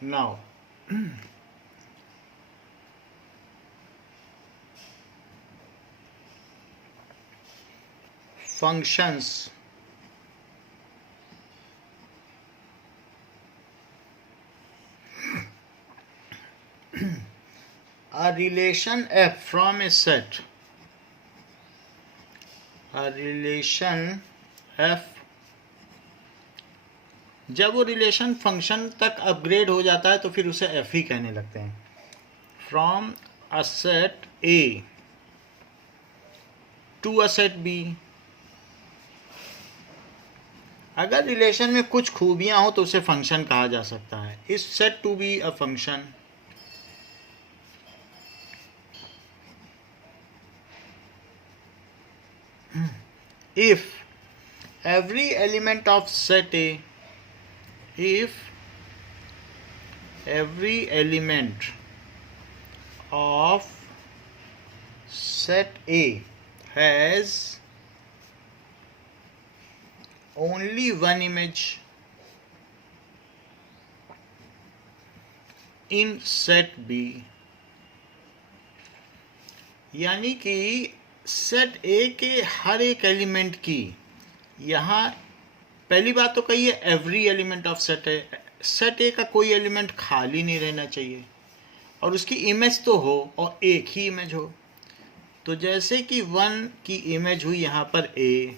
Now, functions. A relation f from a set. A relation f, जब वो relation function तक upgrade हो जाता है तो फिर उसे एफ ही कहने लगते हैं. From a set A to a set B. अगर रिलेशन में कुछ खूबियां हो तो उसे फंक्शन कहा जा सकता है. Is said to be a function. If every element of set A, if every element of set A has only one image in set B, यानी कि सेट ए के हर एक एलिमेंट की, यहाँ पहली बात तो कही है every element of set A. Set ए का कोई एलिमेंट खाली नहीं रहना चाहिए और उसकी इमेज तो हो और एक ही इमेज हो. तो जैसे कि 1 की इमेज हुई यहाँ पर ए,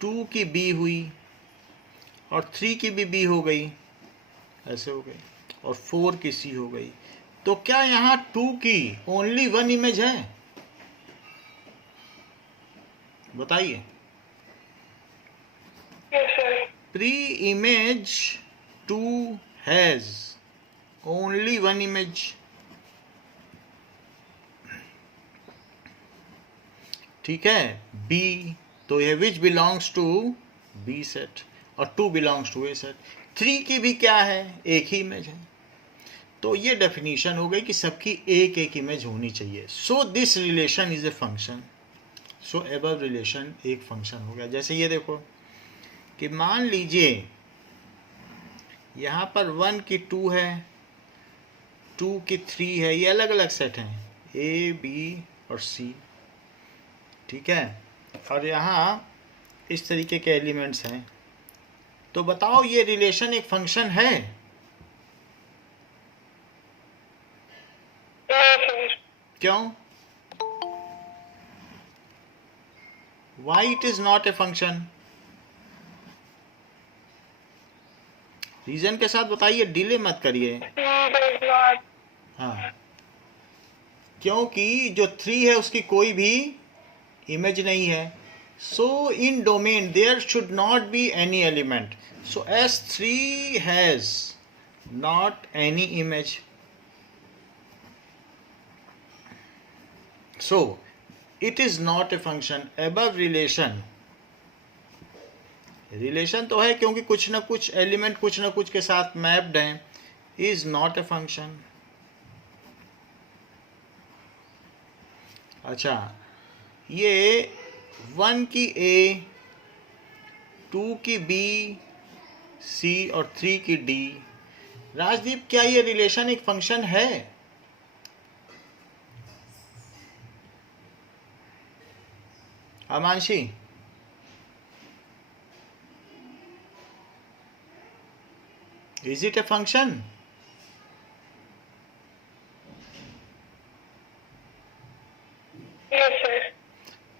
2 की बी हुई और 3 की भी बी हो गई, ऐसे हो गई, और 4 की सी हो गई. तो क्या यहाँ 2 की ओनली 1 इमेज है? बताइए. Pre image 2 has only 1 image. ठीक है. बी, तो ये which belongs to B set और 2 बिलोंग्स टू ए सेट. 3 की भी क्या है? एक ही इमेज है. तो ये डेफिनेशन हो गई कि सबकी एक एक इमेज होनी चाहिए. So this relation is a function. So above relation एक फंक्शन हो गया. जैसे ये देखो कि मान लीजिए यहाँ पर 1 की 2 है, 2 की 3 है, ये अलग अलग सेट हैं, ए बी और सी. ठीक है. और यहाँ इस तरीके के एलिमेंट्स हैं. तो बताओ ये रिलेशन एक फंक्शन है? क्यों? Why it is not a function? Reason के साथ बताइए, डिले मत करिए. हाँ, क्योंकि जो 3 है उसकी कोई भी इमेज नहीं है. So in domain there should not be any element. So S3 has not any image. So it is not a function. Above relation, relation तो है क्योंकि कुछ ना कुछ एलिमेंट कुछ ना कुछ के साथ मैप्ड हैं. Is not a function. अच्छा, ये 1 की ए, 2 की बी, सी और 3 की डी. राजदीप, क्या ये रिलेशन एक फंक्शन है? अमांशी, इज इट ए फंक्शन?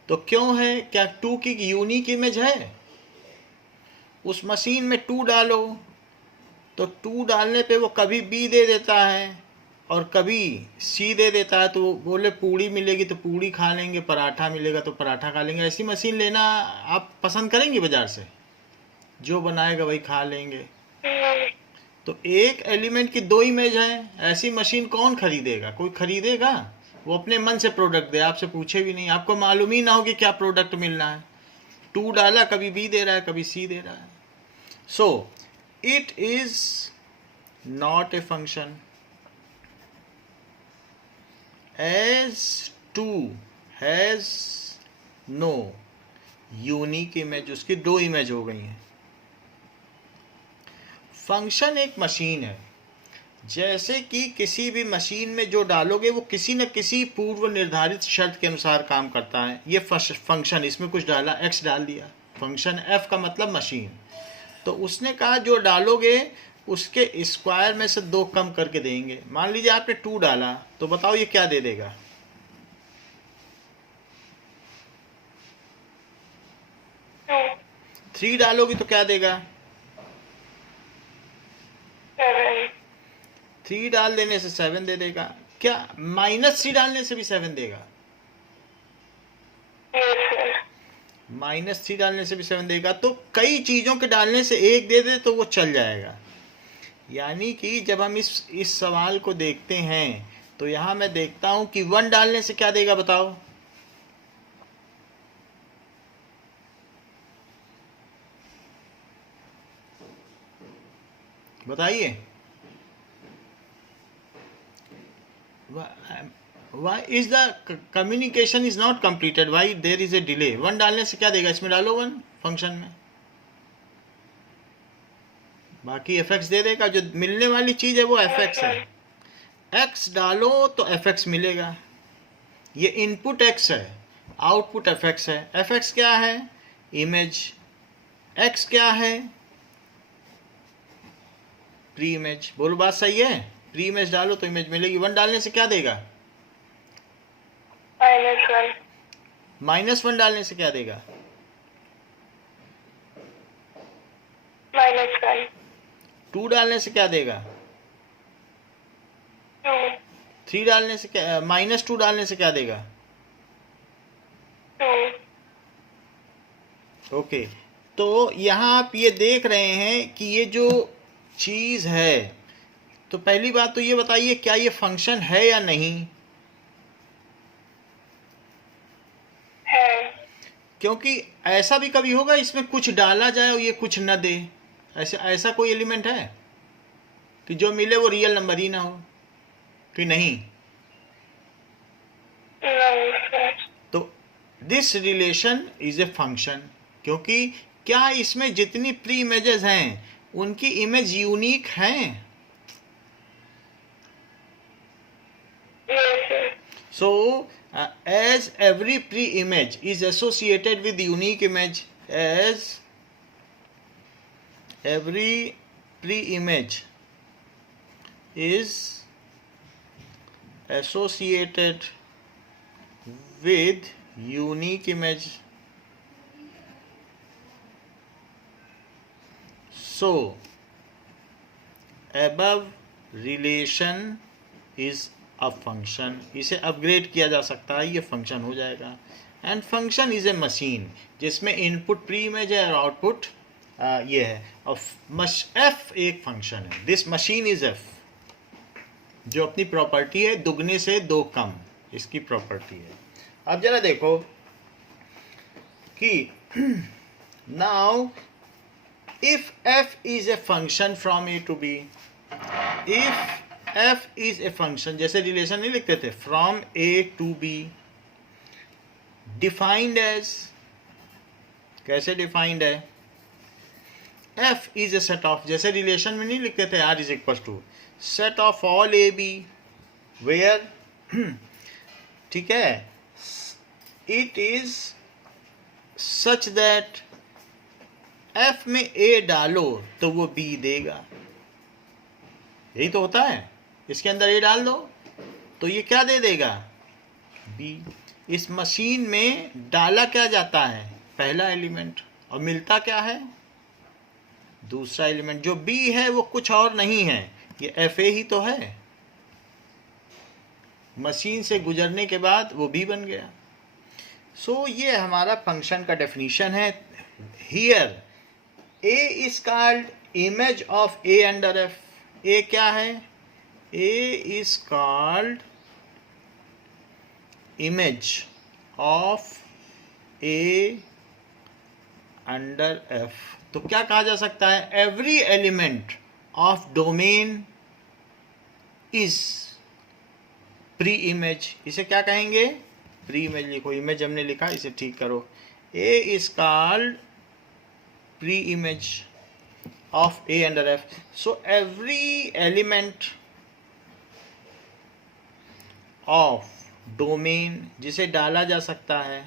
तो क्यों है? क्या 2 की यूनिक इमेज है? उस मशीन में 2 डालो तो 2 डालने पे वो कभी बी दे देता है और कभी सी दे देता है. तो बोले पूड़ी मिलेगी तो पूड़ी खा लेंगे, पराठा मिलेगा तो पराठा खा लेंगे. ऐसी मशीन लेना आप पसंद करेंगे? बाजार से जो बनाएगा वही खा लेंगे. तो एक एलिमेंट की 2 इमेज है, ऐसी मशीन कौन खरीदेगा? कोई खरीदेगा? वो अपने मन से प्रोडक्ट दे, आपसे पूछे भी नहीं, आपको मालूम ही ना हो कि क्या प्रोडक्ट मिलना है. 2 डाला, कभी बी दे रहा है कभी सी दे रहा है. सो it is not a function. as 2 has no unique image. उसकी 2 इमेज हो गई हैं. फंक्शन एक मशीन है जैसे कि किसी भी मशीन में जो डालोगे वो किसी न किसी पूर्व निर्धारित शर्त के अनुसार काम करता है। ये फंक्शन, इसमें कुछ डाला, x डाल दिया, फंक्शन f का मतलब मशीन। तो उसने कहा जो डालोगे उसके स्क्वायर में से 2 कम करके देंगे। मान लीजिए आपने 2 डाला, तो बताओ ये क्या दे देगा? 3 डालोगी तो क्या देगा? 3 डाल देने से 7 दे देगा। क्या -3 डालने से भी 7 देगा? -3 डालने से भी 7 देगा। तो कई चीजों के डालने से 1 दे दे तो वो चल जाएगा। यानी कि जब हम इस सवाल को देखते हैं तो यहां मैं देखता हूं कि 1 डालने से क्या देगा, बताओ? बताइए। Why is the communication is not completed? Why there is a delay? 1 डालने से क्या देगा? इसमें डालो 1 फंक्शन में, बाकी fx दे देगा। जो मिलने वाली चीज है वो fx है। x डालो तो fx मिलेगा। ये इनपुट x है, आउटपुट fx है। fx क्या है? इमेज। x क्या है? Pre image. बोलो बात सही है? प्री इमेज डालो तो इमेज मिलेगी। 1 डालने से क्या देगा? -1 डालने से क्या देगा? -1। 2 डालने से क्या देगा? 3 डालने से क्या, -2 डालने से क्या देगा? ओके। तो यहाँ आप ये देख रहे हैं कि ये जो चीज है, तो पहली बात तो ये बताइए क्या ये फंक्शन है या नहीं? है। क्योंकि ऐसा भी कभी होगा इसमें कुछ डाला जाए और ये कुछ न दे। ऐसा कोई एलिमेंट है कि जो मिले वो रियल नंबर ही ना हो? कि नहीं? तो this relation is a function. क्योंकि क्या इसमें जितनी प्री इमेजेस हैं उनकी इमेज यूनिक हैं? So as every pre-image is associated with unique image, as every pre-image is associated with unique image, so above relation is a function. इसे upgrade किया जा सकता है, ये फंक्शन हो जाएगा। And function is a machine जिसमें इनपुट प्री इमेज है और आउटपुट ये है। और एफ एक फंक्शन है। दिस मशीन इज एफ, जो अपनी प्रॉपर्टी है दुगने से 2 कम, इसकी प्रॉपर्टी है। अब जरा देखो कि now if f is a function from A to B, if f is a function, जैसे रिलेशन नहीं लिखते थे, from a to b, defined as, कैसे डिफाइंड है? f is a set of, जैसे रिलेशन में नहीं लिखते थे r is equals to set of all a b where ठीक है, it is such that f में a डालो तो वो b देगा। यही तो होता है। इसके अंदर ए डाल दो तो ये क्या दे देगा? बी। इस मशीन में डाला क्या जाता है? पहला एलिमेंट, और मिलता क्या है? दूसरा एलिमेंट। जो बी है वो कुछ और नहीं है, ये एफ ए ही तो है। मशीन से गुजरने के बाद वो बी बन गया। सो ये हमारा फंक्शन का डेफिनेशन है। Here a is called image of a under f. A क्या है? A is called image of A under F। तो क्या कहा जा सकता है? Every element of domain is pre-image। इसे क्या कहेंगे? pre-image लिखो। image हमने लिखा, इसे ठीक करो। A is called pre-image of A under F। So every element of domain जिसे डाला जा सकता है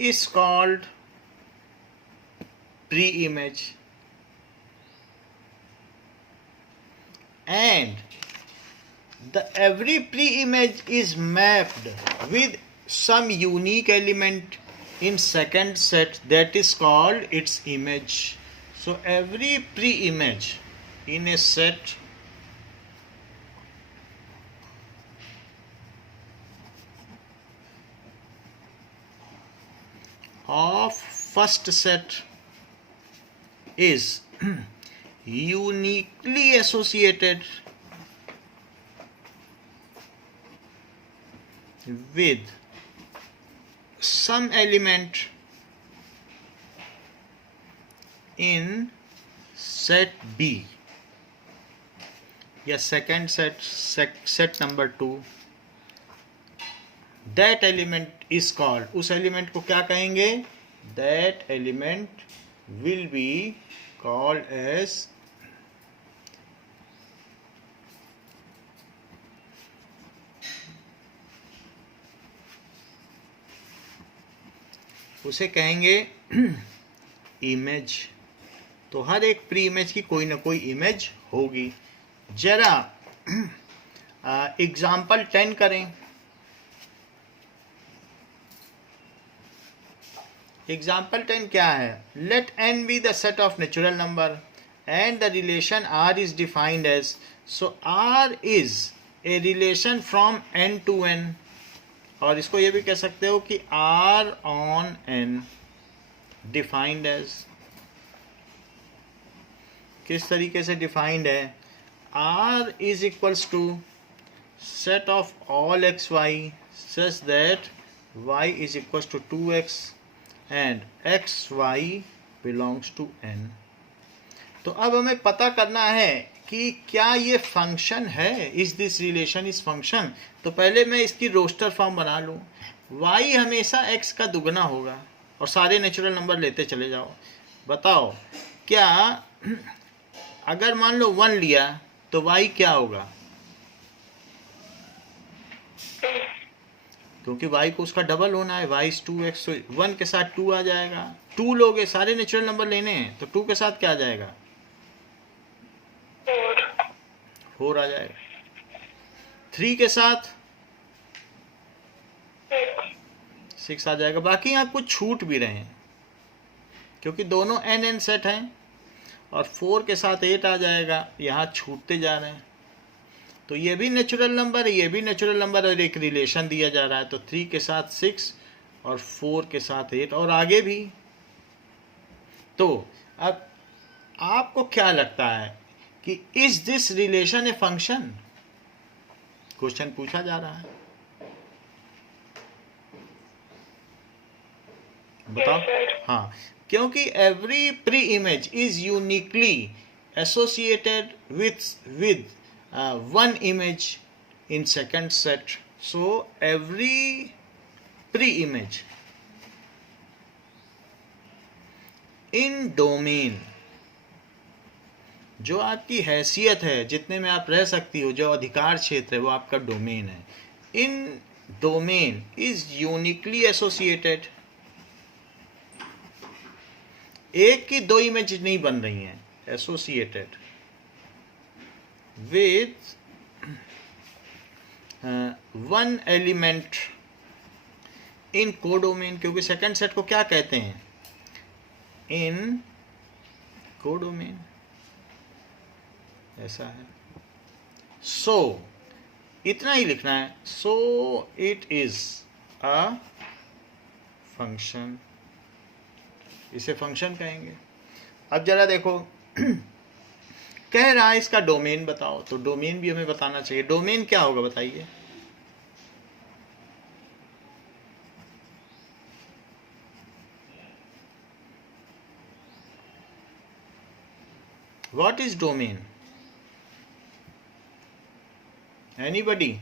is called pre image, and every pre-image is mapped with some unique element in second set that is called its image. So every pre-image in a set of first set is uniquely associated with some element in set B या second set number 2. That element is called, उस element को क्या कहेंगे? That element will be called as उसे कहेंगे image. तो हर एक pre image की कोई ना कोई इमेज होगी. जरा एग्जाम्पल 10 करें. एग्जाम्पल 10 क्या है? Let n be the set of natural number and the relation r is defined as, so r is a relation from n to n. और इसको ये भी कह सकते हो कि r on n defined as. किस तरीके से डिफाइंड है? r is equals to set of all x y such that y is equals to 2x and x y belongs to n. तो अब हमें पता करना है कि क्या ये फंक्शन है, is this relation is function. तो पहले मैं इसकी रोस्टर फॉर्म बना लूँ. y हमेशा x का दुगना होगा और सारे नेचुरल नंबर लेते चले जाओ. बताओ क्या अगर मान लो 1 लिया तो y क्या होगा? क्योंकि y को उसका डबल होना है, y इज 2x, तो 1 के साथ 2 आ जाएगा. 2 लोगे, सारे नेचुरल नंबर लेने हैं, तो 2 के साथ क्या आ जाएगा? 4 आ जाएगा. 3 के साथ 6 आ जाएगा. बाकी यहाँ कुछ छूट भी रहे हैं क्योंकि दोनों n सेट हैं. और 4 के साथ 8 आ जाएगा. यहाँ छूटते जा रहे हैं. तो ये भी नेचुरल नंबर है, ये भी नेचुरल नंबर, और एक रिलेशन दिया जा रहा है. तो 3 के साथ 6 और 4 के साथ 8 और आगे भी. तो अब आपको क्या लगता है कि is this relation a function? Question पूछा जा रहा है. बताओ. हाँ, क्योंकि every pre image is uniquely associated with one image in second set. So every pre-image in domain, जो आपकी हैसियत है, जितने में आप रह सकती हो, जो अधिकार क्षेत्र है वो आपका डोमेन है. इन डोमेन इज यूनिकली एसोसिएटेड. एक की 2 इमेज नहीं बन रही हैं, associated with one element in codomain. क्योंकि सेकंड सेट को क्या कहते हैं? in codomain. ऐसा है. so इतना ही लिखना है. so it is a function. इसे फंक्शन कहेंगे. अब जरा देखो, कह रहा है इसका डोमेन बताओ, तो डोमेन भी हमें बताना चाहिए. डोमेन क्या होगा बताइए? What is domain? Anybody?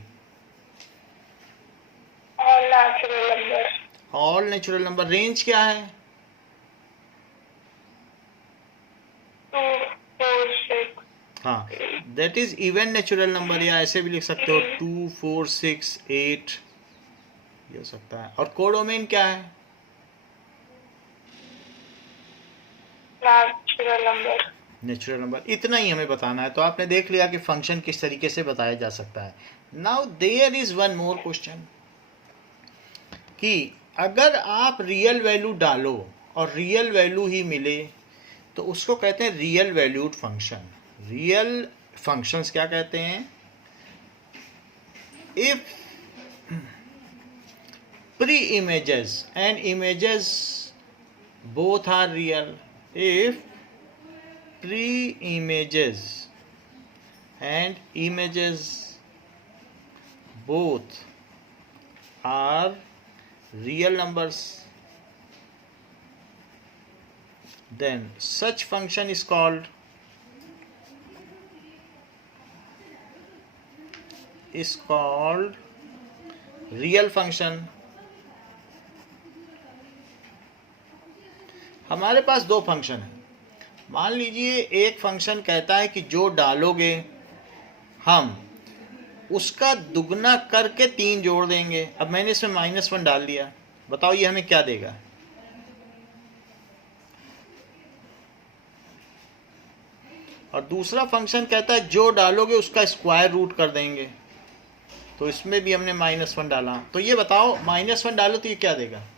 All natural number. All natural number. Range क्या है? 2, 4, 6. हाँ, that is even natural number, या ऐसे भी लिख सकते हो 2 4 6 8, ये हो सकता है। और कोडोमेन क्या है? Natural number. Natural number. इतना ही हमें बताना है। तो आपने देख लिया कि फंक्शन किस तरीके से बताया जा सकता है। Now there is one more question कि अगर आप रियल वैल्यू डालो और रियल वैल्यू ही मिले तो उसको कहते हैं real valued function. Real functions क्या कहते हैं? If pre images and images both are real, if pre-images and images both are real numbers, then such function is called real function। हमारे पास दो फंक्शन है। मान लीजिए एक फंक्शन कहता है कि जो डालोगे हम उसका दुगना करके 3 जोड़ देंगे। अब मैंने इसमें -1 डाल दिया, बताओ ये हमें क्या देगा? और दूसरा फंक्शन कहता है जो डालोगे उसका स्क्वायर रूट कर देंगे। तो इसमें भी हमने -1 डाला। तो ये बताओ -1 डालो तो ये क्या देगा?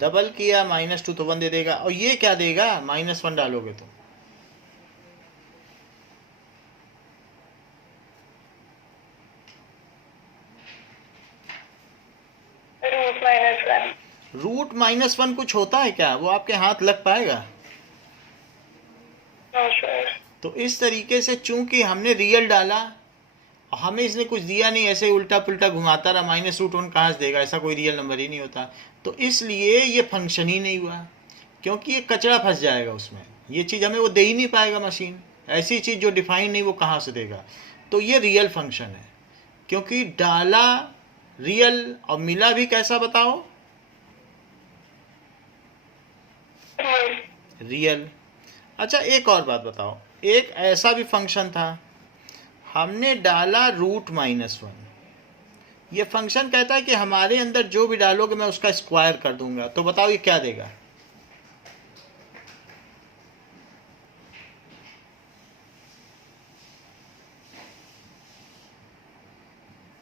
डबल किया -2 तो 1 दे देगा। और ये क्या देगा -1 डालोगे तो? रूट -1 कुछ होता है क्या? वो आपके हाथ लग पाएगा? तो इस तरीके से चूंकि हमने रियल डाला, हमें इसने कुछ दिया नहीं, ऐसे उल्टा पुल्टा घुमाता रहा, -√1 कहाँ से देगा? ऐसा कोई रियल नंबर ही नहीं होता। तो इसलिए ये फंक्शन ही नहीं हुआ, क्योंकि ये कचरा फंस जाएगा उसमें। ये चीज़ हमें वो दे ही नहीं पाएगा मशीन। ऐसी चीज़ जो डिफाइन नहीं वो कहाँ से देगा? तो ये रियल फंक्शन है, क्योंकि डाला रियल और मिला भी कैसा बताओ? रियल। अच्छा एक और बात बताओ, एक ऐसा भी फंक्शन था, हमने डाला √-1। ये फंक्शन कहता है कि हमारे अंदर जो भी डालोगे मैं उसका स्क्वायर कर दूंगा। तो बताओ ये क्या देगा?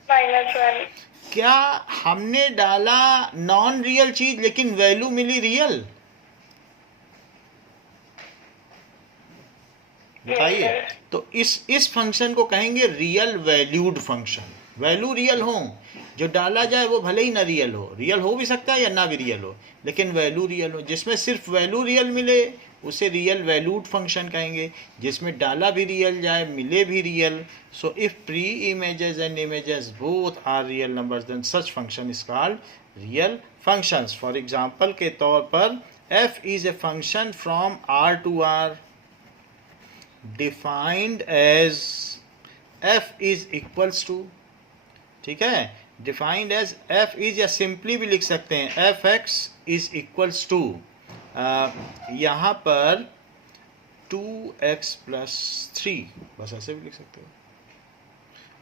-1। क्या हमने डाला नॉन रियल चीज लेकिन वैल्यू मिली रियल? बताइए। तो इस फंक्शन को कहेंगे real valued function. Value real हो, जो डाला जाए वो भले ही ना रियल हो भी सकता है या ना भी रियल हो, लेकिन वैल्यू रियल हो। जिसमें सिर्फ वैल्यू रियल मिले उसे रियल वैल्यूड फंक्शन कहेंगे। जिसमें डाला भी रियल जाए मिले भी real, so if pre images and images both are real numbers then such function is called real functions. For example के तौर पर f is a function from R to R defined as f is equals to, ठीक है, defined as f is, या simply भी लिख सकते हैं f(x) इज इक्वल्स टू, यहाँ पर 2x + 3, बस ऐसे भी लिख सकते हो।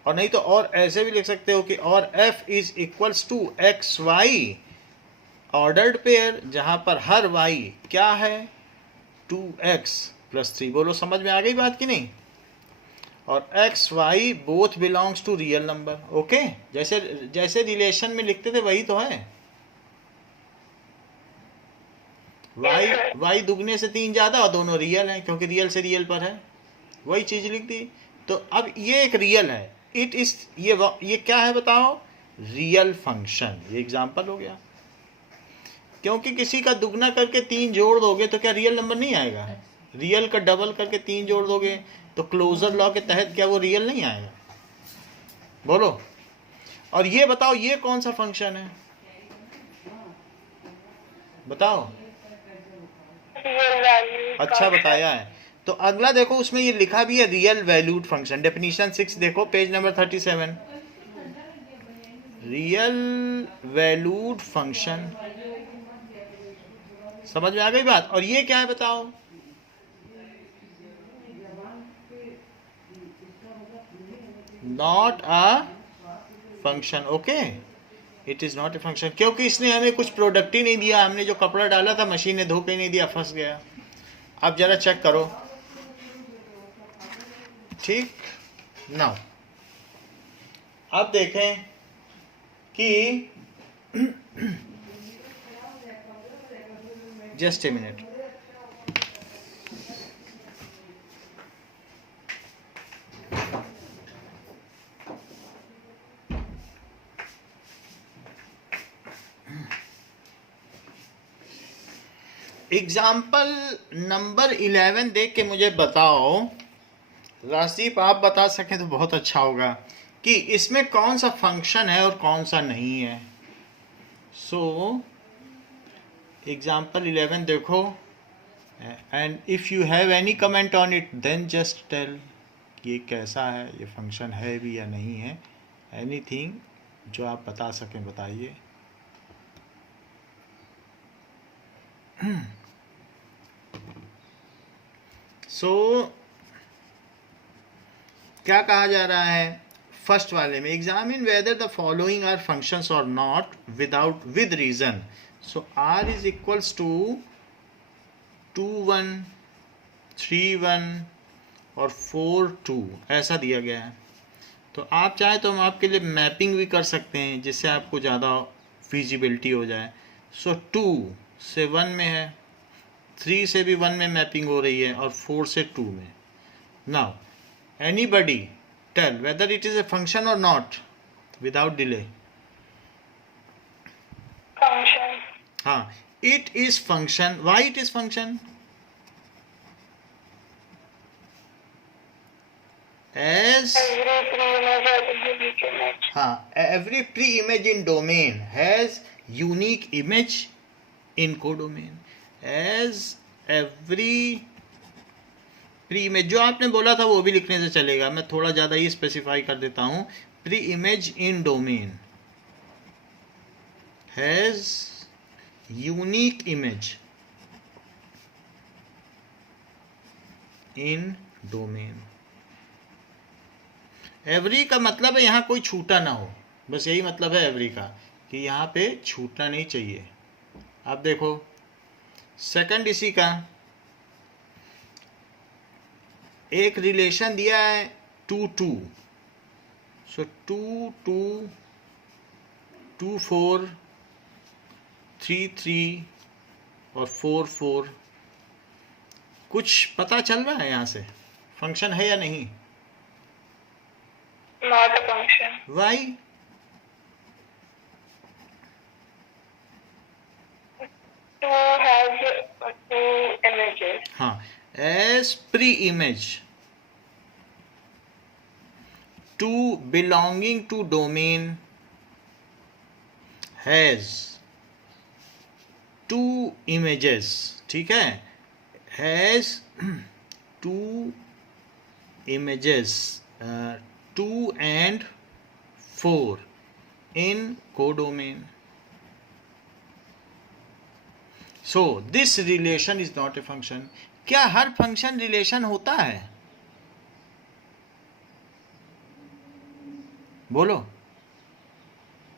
और नहीं तो और ऐसे भी लिख सकते हो कि और f is equals to xy ordered pair, जहाँ पर हर y क्या है 2x + 3। बोलो समझ में आ गई बात कि नहीं? और x y both belongs to real number. Okay, जैसे रिलेशन में लिखते थे वही तो है। y दुगने से 3 ज़्यादा और दोनों रियल हैं, क्योंकि रियल से रियल पर है, वही चीज़ लिख दी। तो अब ये एक रियल है, इट इज, ये क्या है बताओ? Real function. ये एग्जाम्पल हो गया। क्योंकि किसी का दुगना करके 3 जोड़ दोगे तो क्या रियल नंबर नहीं आएगा? रियल का डबल करके 3 जोड़ दोगे तो क्लोजर लॉ के तहत क्या वो रियल नहीं आएगा? बोलो। और ये बताओ ये कौन सा फंक्शन है? बताओ। अच्छा बताया है। तो अगला देखो, उसमें ये लिखा भी है रियल वैल्यूड फंक्शन। डेफिनेशन 6 देखो, page number 37। Real valued function समझ में आ गई बात? और ये क्या है बताओ? Not a function. Okay, it is not a function, क्योंकि इसने हमें कुछ प्रोडक्ट ही नहीं दिया. हमने जो कपड़ा डाला था मशीन ने धो के नहीं दिया, फंस गया. अब जरा चेक करो. ठीक. नाउ अब देखें कि just a minute. Example number 11 देख के मुझे बताओ. राशिप आप बता सकें तो बहुत अच्छा होगा कि इसमें कौन सा फंक्शन है और कौन सा नहीं है. सो एग्जाम्पल 11 देखो, and if you have any comment on it then just tell ये कैसा है, ये फंक्शन है भी या नहीं है. एनीथिंग जो आप बता सकें बताइए. सो क्या कहा जा रहा है फर्स्ट वाले में? Examine whether the following are functions और not with reason. So R is equals to 2 1 3 1 और 4 2 ऐसा दिया गया है. तो आप चाहे तो हम आपके लिए मैपिंग भी कर सकते हैं जिससे आपको ज़्यादा फिजिबिलिटी हो जाए. सो 2 से 1 में है, 3 से भी 1 में मैपिंग हो रही है और 4 से 2 में. Now anybody tell whether it is a function और नॉट विदाउट डिले. फंक्शन. हाँ, it is function. Why it is function? as every pre-image in domain has unique image in codomain. As every pre-image, जो आपने बोला था वो भी लिखने से चलेगा, मैं थोड़ा ज़्यादा ही स्पेसिफाई कर देता हूँ. pre-image in domain has unique image in domain. Every का मतलब है यहाँ कोई छूटा ना हो, बस यही मतलब है एवरी का, कि यहाँ पे छूटना नहीं चाहिए. आप देखो सेकंड इसी का एक रिलेशन दिया है 2 2. सो 2 2 2 4 3 3 और 4 4. कुछ पता चल रहा है यहाँ से फंक्शन है या नहीं? Not a function. Why? Two has two images. हाँ, as pre-image 2 belonging to domain has 2 images. ठीक है, has 2 images 2 and 4 in codomain. So this relation is not a function. क्या हर फंक्शन रिलेशन होता है? बोलो.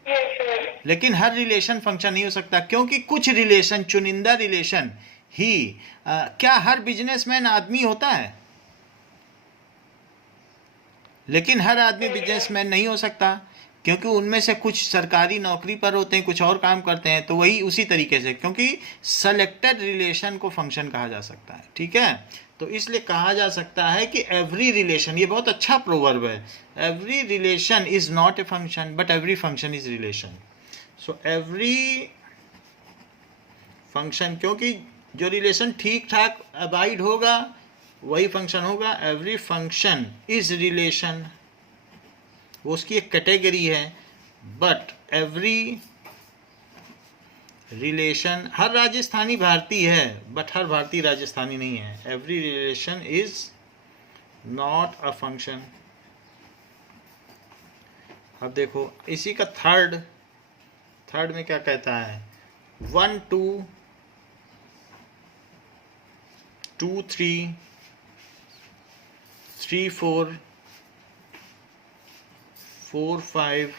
Yes, sir. लेकिन हर relation function नहीं हो सकता, क्योंकि कुछ रिलेशन, चुनिंदा रिलेशन ही क्या हर बिजनेसमैन आदमी होता है? लेकिन हर आदमी बिजनेसमैन नहीं हो सकता, क्योंकि उनमें से कुछ सरकारी नौकरी पर होते हैं, कुछ और काम करते हैं. तो वही उसी तरीके से, क्योंकि सेलेक्टेड रिलेशन को फंक्शन कहा जा सकता है. ठीक है, तो इसलिए कहा जा सकता है कि एवरी रिलेशन, ये बहुत अच्छा प्रोवर्ब है, every relation is not a function but every function is relation. So every function, क्योंकि जो रिलेशन ठीक ठाक अबाइड होगा वही फंक्शन होगा. एवरी फंक्शन इज रिलेशन, वो उसकी एक कैटेगरी है. बट एवरी रिलेशन, हर राजस्थानी भारतीय है बट हर भारतीय राजस्थानी नहीं है. Every relation is not a function. अब देखो इसी का थर्ड में क्या कहता है? 1 2 2 3 3 4 4 5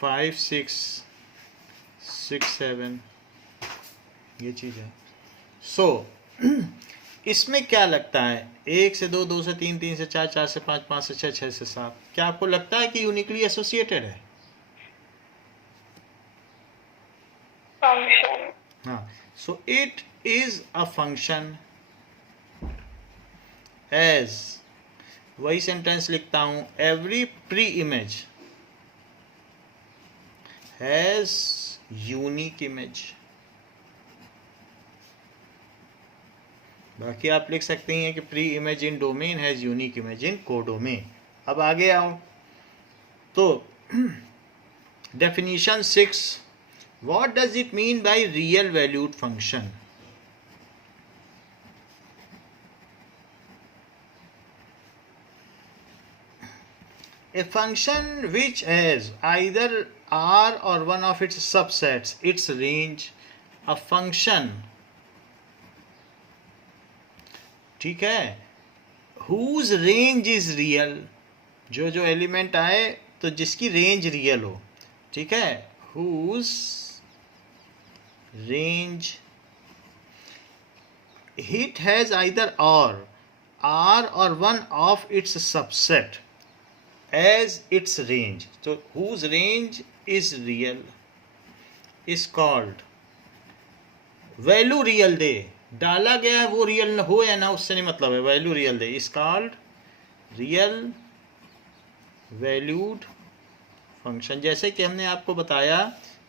5 6 6 7 ये चीज़ है। सो इसमें क्या लगता है, 1 से 2, 2 से 3, 3 से 4, 4 से 5, 5 से 6, 6 से 7, क्या आपको लगता है कि यूनिकली एसोसिएटेड है? function, हाँ, so it is a function as, वही सेंटेंस लिखता हूं, every pre image has unique image. बाकी आप लिख सकते हैं कि pre image in domain has unique image in codomain. अब आगे आओ तो definition 6, what does it mean by real valued function? A function which has either R or one of its subsets, its range, a function, ठीक है, whose range is real, जो जो element आए तो जिसकी रेंज रियल हो, ठीक है, whose range, it has either R or one of its subset as its range, so whose range is real is called, value real दे, डाला गया है वो रियल हो या ना उससे नहीं मतलब है, value real they is called real valued function. जैसे कि हमने आपको बताया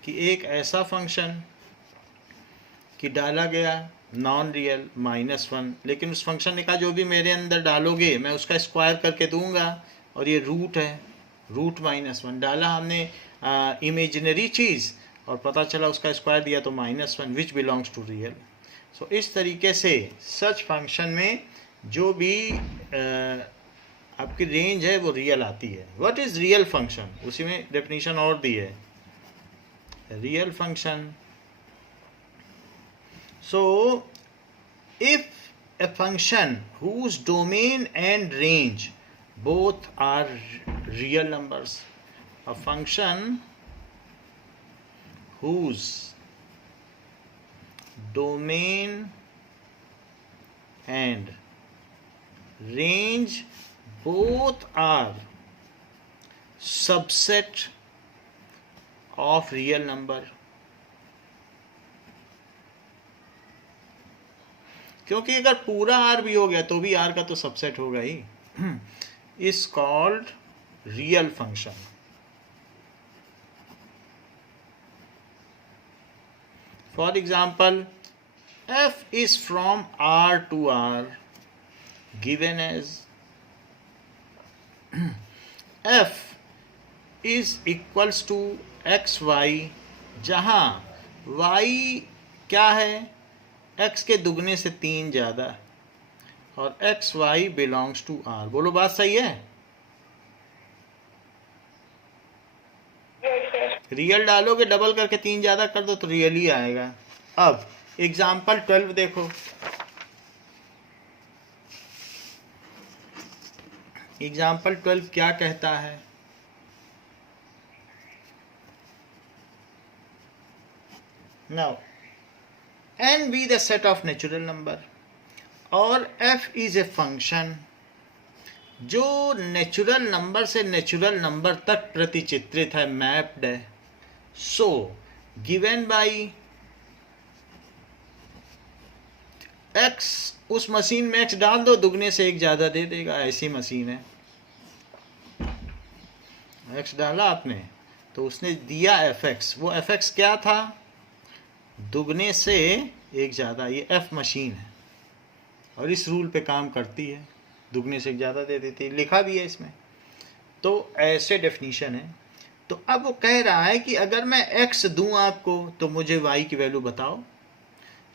कि एक ऐसा फंक्शन कि डाला गया नॉन रियल -1, लेकिन उस फंक्शन ने कहा जो भी मेरे अंदर डालोगे मैं उसका स्क्वायर करके दूंगा, और ये रूट है, रूट -1 डाला हमने इमेजिनरी चीज़ और पता चला उसका स्क्वायर दिया तो -1 विच बिलोंग्स टू रियल। सो इस तरीके से सच फंक्शन में जो भी आपकी रेंज है वो रियल आती है। व्हाट इज रियल फंक्शन, उसी में डेफिनेशन और दी है, real function. So if a function whose domain and range both are real numbers, a function whose domain and range both are subset of real number, क्योंकि अगर पूरा are भी हो गया तो भी आर का तो सबसेट होगा ही, is called real function. For example f is from R to R given as f is equals to xy, जहाँ y क्या है, x के दुगने से 3 ज़्यादा, और x y belongs to R. बोलो बात सही है? yes sir, रियल डालोगे डबल करके 3 ज़्यादा कर दो तो रियल ही आएगा। अब एग्जाम्पल 12 देखो, एग्जाम्पल 12 क्या कहता है, now n be the set of natural number और f is a function जो नेचुरल नंबर से नेचुरल नंबर तक प्रतिचित्रित है, मैप्ड है। सो गिवन बाई x, उस मशीन में x डाल दो दुगने से 1 ज़्यादा दे देगा, ऐसी मशीन है। x डाला आपने तो उसने दिया fx, वो fx क्या था, दुगने से 1 ज़्यादा, ये f मशीन है और इस रूल पे काम करती है, दुगने से 1 ज़्यादा दे देती है, लिखा भी है इसमें। तो ऐसे डेफिनीशन है। तो अब वो कह रहा है कि अगर मैं x दूं आपको तो मुझे y की वैल्यू बताओ।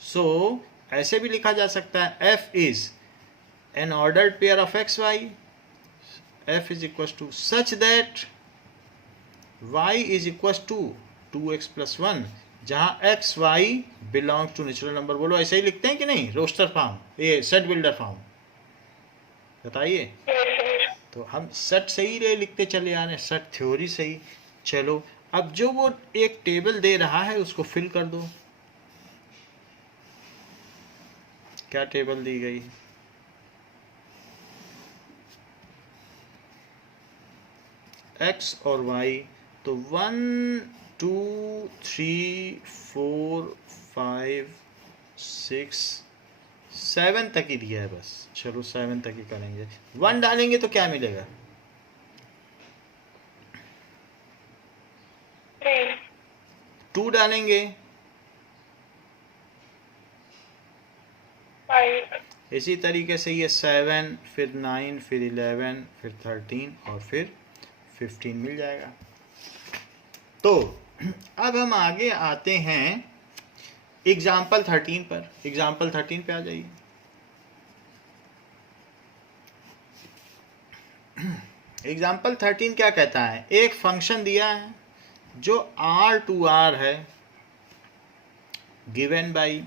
सो ऐसे भी लिखा जा सकता है, f is an ordered pair of x y, f is equal to such that y is equal to 2x + 1, जहाँ x y belongs to natural number. बोलो ऐसे ही लिखते हैं कि नहीं रोस्टर फॉर्म, ये सेट बिल्डर फॉर्म, बताइए। Yes, sir. तो हम सेट सही रहे लिखते चले आ रहे हैं, सेट थ्योरी सही। चलो अब जो वो एक टेबल दे रहा है उसको फिल कर दो। क्या टेबल दी गई? एक्स और वाई, तो 1 2 3 4 5 6 7 तक ही दिया है बस। चलो 7 तक ही करेंगे। 1 डालेंगे तो क्या मिलेगा? 3. 2 डालेंगे, 5. इसी तरीके से ये 7, फिर 9, फिर 11, फिर 13 और फिर 15 मिल जाएगा। तो अब हम आगे आते हैं एग्जाम्पल 13 पर। एग्जाम्पल 13 पे आ जाइए। एग्जाम्पल 13 क्या कहता है? एक फंक्शन दिया है जो R2R है, गिवन बाई,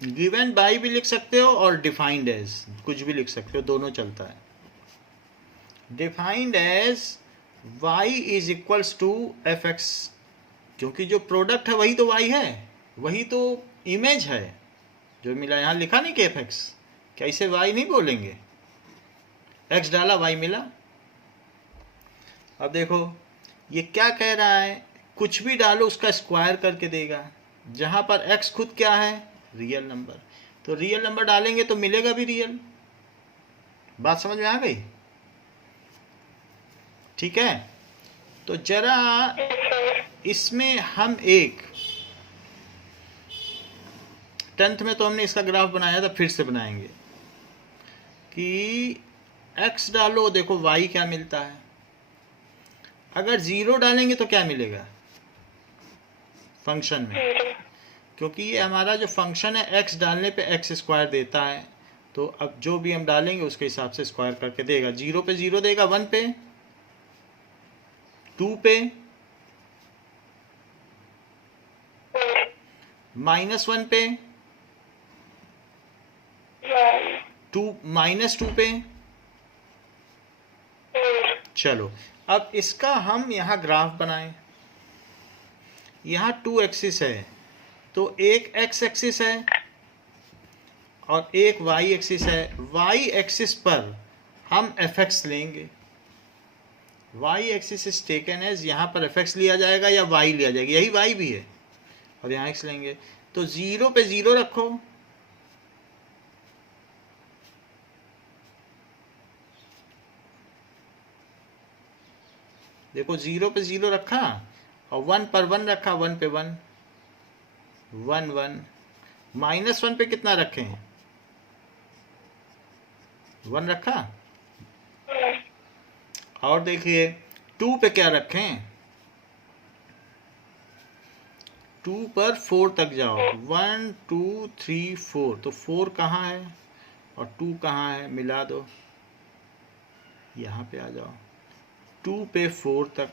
गिवन बाई भी लिख सकते हो और डिफाइंड एज कुछ भी लिख सकते हो, दोनों चलता है। Defined as y is equals to f x, क्योंकि जो प्रोडक्ट है वही तो y है, वही तो इमेज है जो मिला। यहाँ लिखा नहीं कि एफ एक्स, कैसे y नहीं बोलेंगे, x डाला y मिला। अब देखो ये क्या कह रहा है, कुछ भी डालो उसका स्क्वायर करके देगा। जहाँ पर x खुद क्या है? Real number. तो रियल नंबर डालेंगे तो मिलेगा भी रियल। बात समझ में आ गई? ठीक है। तो जरा Yes, sir. इसमें हम एक 10th में तो हमने इसका ग्राफ बनाया था, फिर से बनाएंगे कि x डालो, देखो y क्या मिलता है। अगर 0 डालेंगे तो क्या मिलेगा फंक्शन में? 0. क्योंकि ये हमारा जो फंक्शन है x डालने पे x स्क्वायर देता है, तो अब जो भी हम डालेंगे उसके हिसाब से स्क्वायर करके देगा। 0 पे 0 देगा, 1 पे, 2 पे, 4. -1 पे, 1. 2 -2 पे। 4. चलो अब इसका हम यहाँ ग्राफ बनाएं। यहाँ 2 एक्सिस है, तो एक x एक्सिस है और एक y एक्सिस है। y एक्सिस पर हम fx लेंगे। y axis is taken as, यहाँ पर fx लिया जाएगा या y लिया जाएगा, यही y भी है, और यहाँ x लेंगे। तो 0 पे 0 रखो, देखो 0 पे 0 रखा और 1 पर 1 रखा, 1 पे 1, 1 1। -1 पे कितना रखें? 1 रखा। 1. और देखिए 2 पे क्या रखें? 2 पर 4 तक जाओ, 1 2 3 4। तो 4 कहाँ है और 2 कहाँ है? मिला दो, यहाँ पे आ जाओ, 2 पे 4 तक।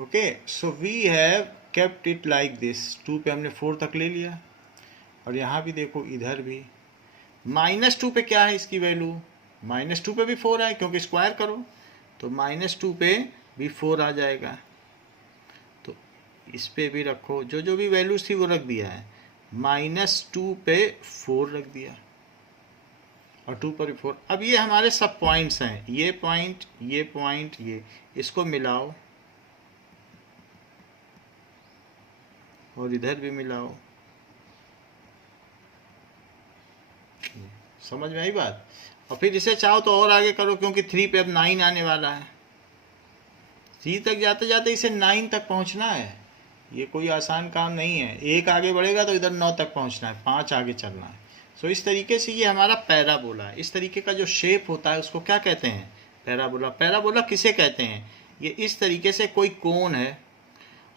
Okay, so we have kept it like this. 2 पे हमने 4 तक ले लिया, और यहाँ भी देखो इधर भी। -2 पे क्या है इसकी वैल्यू? -2 पे भी 4 है, क्योंकि स्क्वायर करो, तो -2 पे भी 4 आ जाएगा। तो इस पे भी रखो, जो जो भी वैल्यूज थी वो रख दिया है। -2 पे 4 रख दिया, और 2 पर भी 4। अब ये हमारे सब पॉइंट्स हैं, ये पॉइंट, ये पॉइंट, ये, इसको मिलाओ और इधर भी मिलाओ। समझ में आई बात? और फिर इसे चाहो तो और आगे करो, क्योंकि 3 पे अब 9 आने वाला है। 3 तक जाते जाते इसे 9 तक पहुंचना है, ये कोई आसान काम नहीं है। एक आगे बढ़ेगा तो इधर 9 तक पहुंचना है, 5 आगे चलना है। सो इस तरीके से ये हमारा पैराबोला है। इस तरीके का जो शेप होता है उसको क्या कहते हैं? पैराबोला। पैराबोला किसे कहते हैं? ये इस तरीके से कोई कोन है,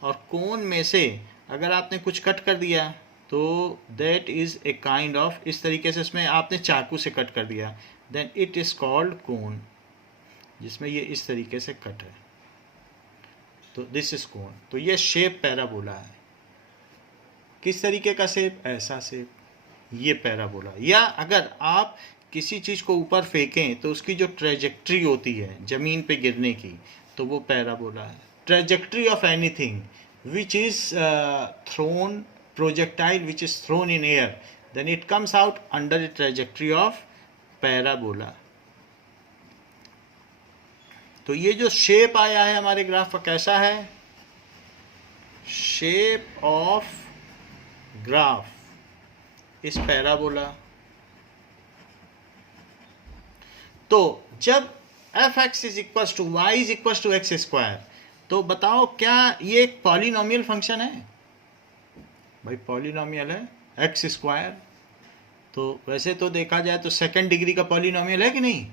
और कोन में से अगर आपने कुछ कट कर दिया तो that is a kind of, इस तरीके से इसमें आपने चाकू से कट कर दिया, देन इट इज़ कॉल्ड कोन, जिसमें ये इस तरीके से कट है। तो दिस इज कोण। तो ये शेप पैराबोला है। किस तरीके का शेप? ऐसा शेप, ये पैराबोला। या अगर आप किसी चीज़ को ऊपर फेंकें तो उसकी जो ट्रेजेक्ट्री होती है ज़मीन पे गिरने की, तो वो पैराबोला है। Trajectory of anything which is thrown, projectile which is thrown in air, then it comes out under the trajectory of parabola. तो ये जो शेप आया है हमारे ग्राफ का, कैसा है? Shape of graph is parabola. तो जब f x is equal to y is equal to x square, तो बताओ क्या ये एक पॉलिनोमियल फंक्शन है? भाई पॉलिनोमियल है, एक्स स्क्वायर। तो वैसे तो देखा जाए तो सेकंड डिग्री का पॉलिनोमियल है कि नहीं?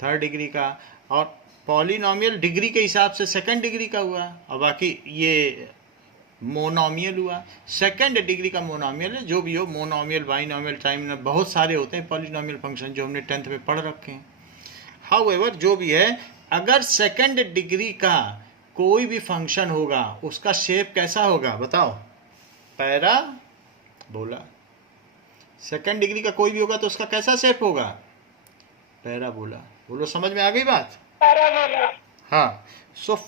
थर्ड डिग्री का। और पॉलिनोमियल डिग्री के हिसाब से सेकंड डिग्री का हुआ, और बाकी ये मोनोमियल हुआ। सेकंड डिग्री का मोनोमियल है, जो भी हो, मोनोमियल, बाइनोमियल, ट्राइनोमियल, बहुत सारे होते हैं पॉलिनोमियल फंक्शन जो हमने 10th में पढ़ रखे हैं। हाउएवर जो भी है, अगर सेकंड डिग्री का कोई भी फंक्शन होगा उसका शेप कैसा होगा बताओ? पैराबोला। सेकंड डिग्री का कोई भी होगा तो उसका कैसा शेप होगा? पैराबोला। बोलो, समझ में आ गई बात? पैराबोला। हाँ। सो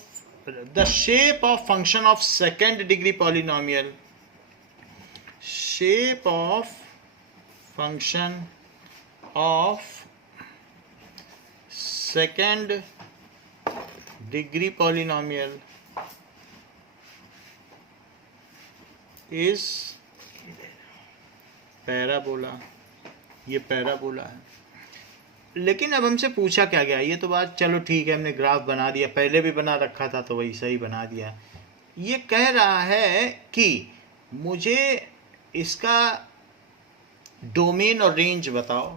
the shape of function of second degree polynomial, shape of function of second degree polynomial is parabola. ये पैराबोला है। लेकिन अब हमसे पूछा क्या गया? ये तो बात चलो ठीक है, हमने ग्राफ बना दिया, पहले भी बना रखा था तो वही सही बना दिया। ये कह रहा है कि मुझे इसका डोमेन और रेंज बताओ।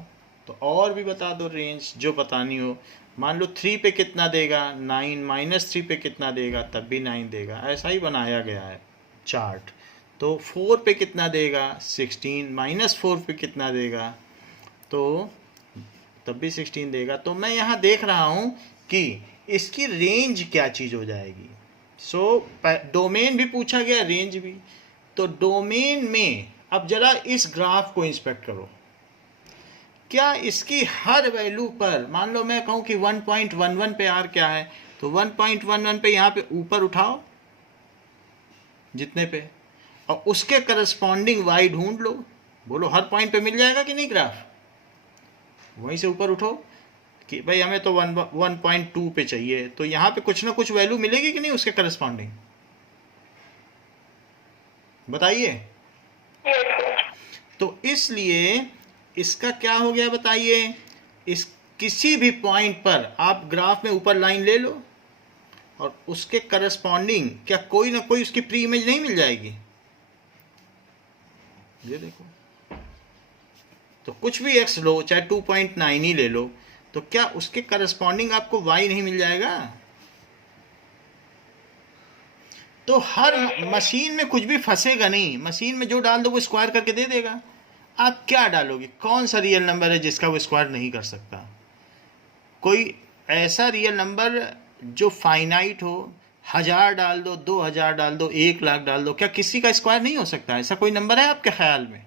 तो और भी बता दो रेंज जो बतानी हो। मान लो 3 पे कितना देगा? 9, -3 पे कितना देगा? तब भी 9 देगा। ऐसा ही बनाया गया है चार्ट। तो 4 पे कितना देगा? 16, -4 पे कितना देगा? तो तब भी 16 देगा। तो मैं यहाँ देख रहा हूँ कि इसकी रेंज क्या चीज़ हो जाएगी। सो डोमेन भी पूछा गया, रेंज भी। तो डोमेन में अब जरा इस ग्राफ को इंस्पेक्ट करो। क्या इसकी हर वैल्यू पर, मान लो मैं कहूँ कि 1.11 पे आर क्या है, तो 1.11 पे यहाँ पे ऊपर उठाओ जितने पे, और उसके करस्पॉन्डिंग वाई ढूंढ लो। बोलो हर पॉइंट पे मिल जाएगा कि नहीं ग्राफ? वहीं से ऊपर उठो कि भाई हमें तो 1.2 पे चाहिए, तो यहाँ पे कुछ ना कुछ वैल्यू मिलेगी कि नहीं उसके करस्पॉन्डिंग? बताइए। तो इसलिए इसका क्या हो गया बताइए? इस किसी भी पॉइंट पर आप ग्राफ में ऊपर लाइन ले लो और उसके करस्पॉन्डिंग क्या कोई ना कोई उसकी प्री इमेज नहीं मिल जाएगी? ये देखो, तो कुछ भी x लो, चाहे 2.9 ही ले लो, तो क्या उसके करस्पॉन्डिंग आपको y नहीं मिल जाएगा? तो हर मशीन में कुछ भी फंसेगा नहीं, मशीन में जो डाल दो वो स्क्वायर करके दे देगा। आप क्या डालोगे? कौन सा रियल नंबर है जिसका वो स्क्वायर नहीं कर सकता? कोई ऐसा रियल नंबर जो फाइनाइट हो, 1000 डाल दो, 2000 डाल दो, 1 लाख डाल दो, क्या किसी का स्क्वायर नहीं हो सकता? ऐसा कोई नंबर है आपके ख्याल में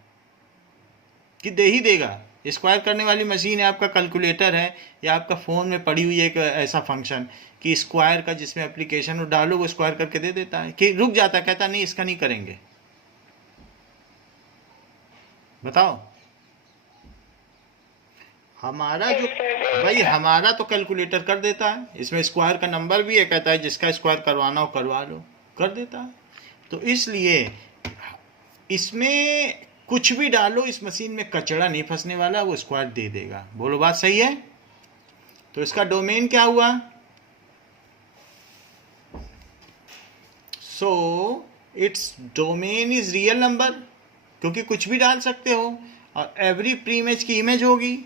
कि दे ही देगा? स्क्वायर करने वाली मशीन है, आपका कैलकुलेटर है, या आपका फ़ोन में पड़ी हुई एक ऐसा फंक्शन कि स्क्वायर का, जिसमें एप्लीकेशन हो डालो वो स्क्वायर करके दे देता है, कि रुक जाता है, कहता नहीं इसका नहीं करेंगे। बताओ। हमारा जो भाई, हमारा तो कैलकुलेटर कर देता है, इसमें स्क्वायर का नंबर भी है, कहता है जिसका स्क्वायर करवाना हो करवा लो, कर देता है। तो इसलिए इसमें कुछ भी डालो, इस मशीन में कचरा नहीं फंसने वाला, वो स्क्वायर दे देगा। बोलो बात सही है? तो इसका डोमेन क्या हुआ? So its domain is real number, क्योंकि कुछ भी डाल सकते हो, और एवरी प्री इमेज की इमेज होगी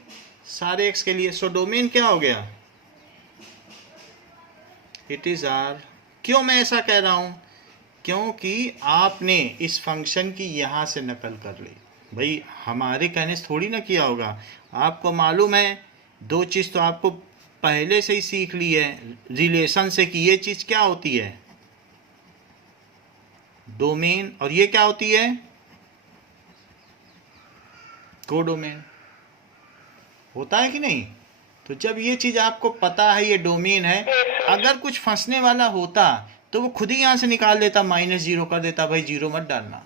सारे x के लिए। सो डोमेन क्या हो गया? It is R. क्यों मैं ऐसा कह रहा हूं? क्योंकि आपने इस फंक्शन की यहाँ से नकल कर ली। भाई हमारे कहने से थोड़ी ना किया होगा, आपको मालूम है। दो चीज़ तो आपको पहले से ही सीख ली है रिलेशन से, कि ये चीज़ क्या होती है, डोमेन, और ये क्या होती है? कोडोमेन। होता है कि नहीं? तो जब ये चीज आपको पता है, ये डोमेन है, अगर कुछ फंसने वाला होता तो वो खुद ही यहाँ से निकाल देता, -0 कर देता, भाई 0 मत डालना।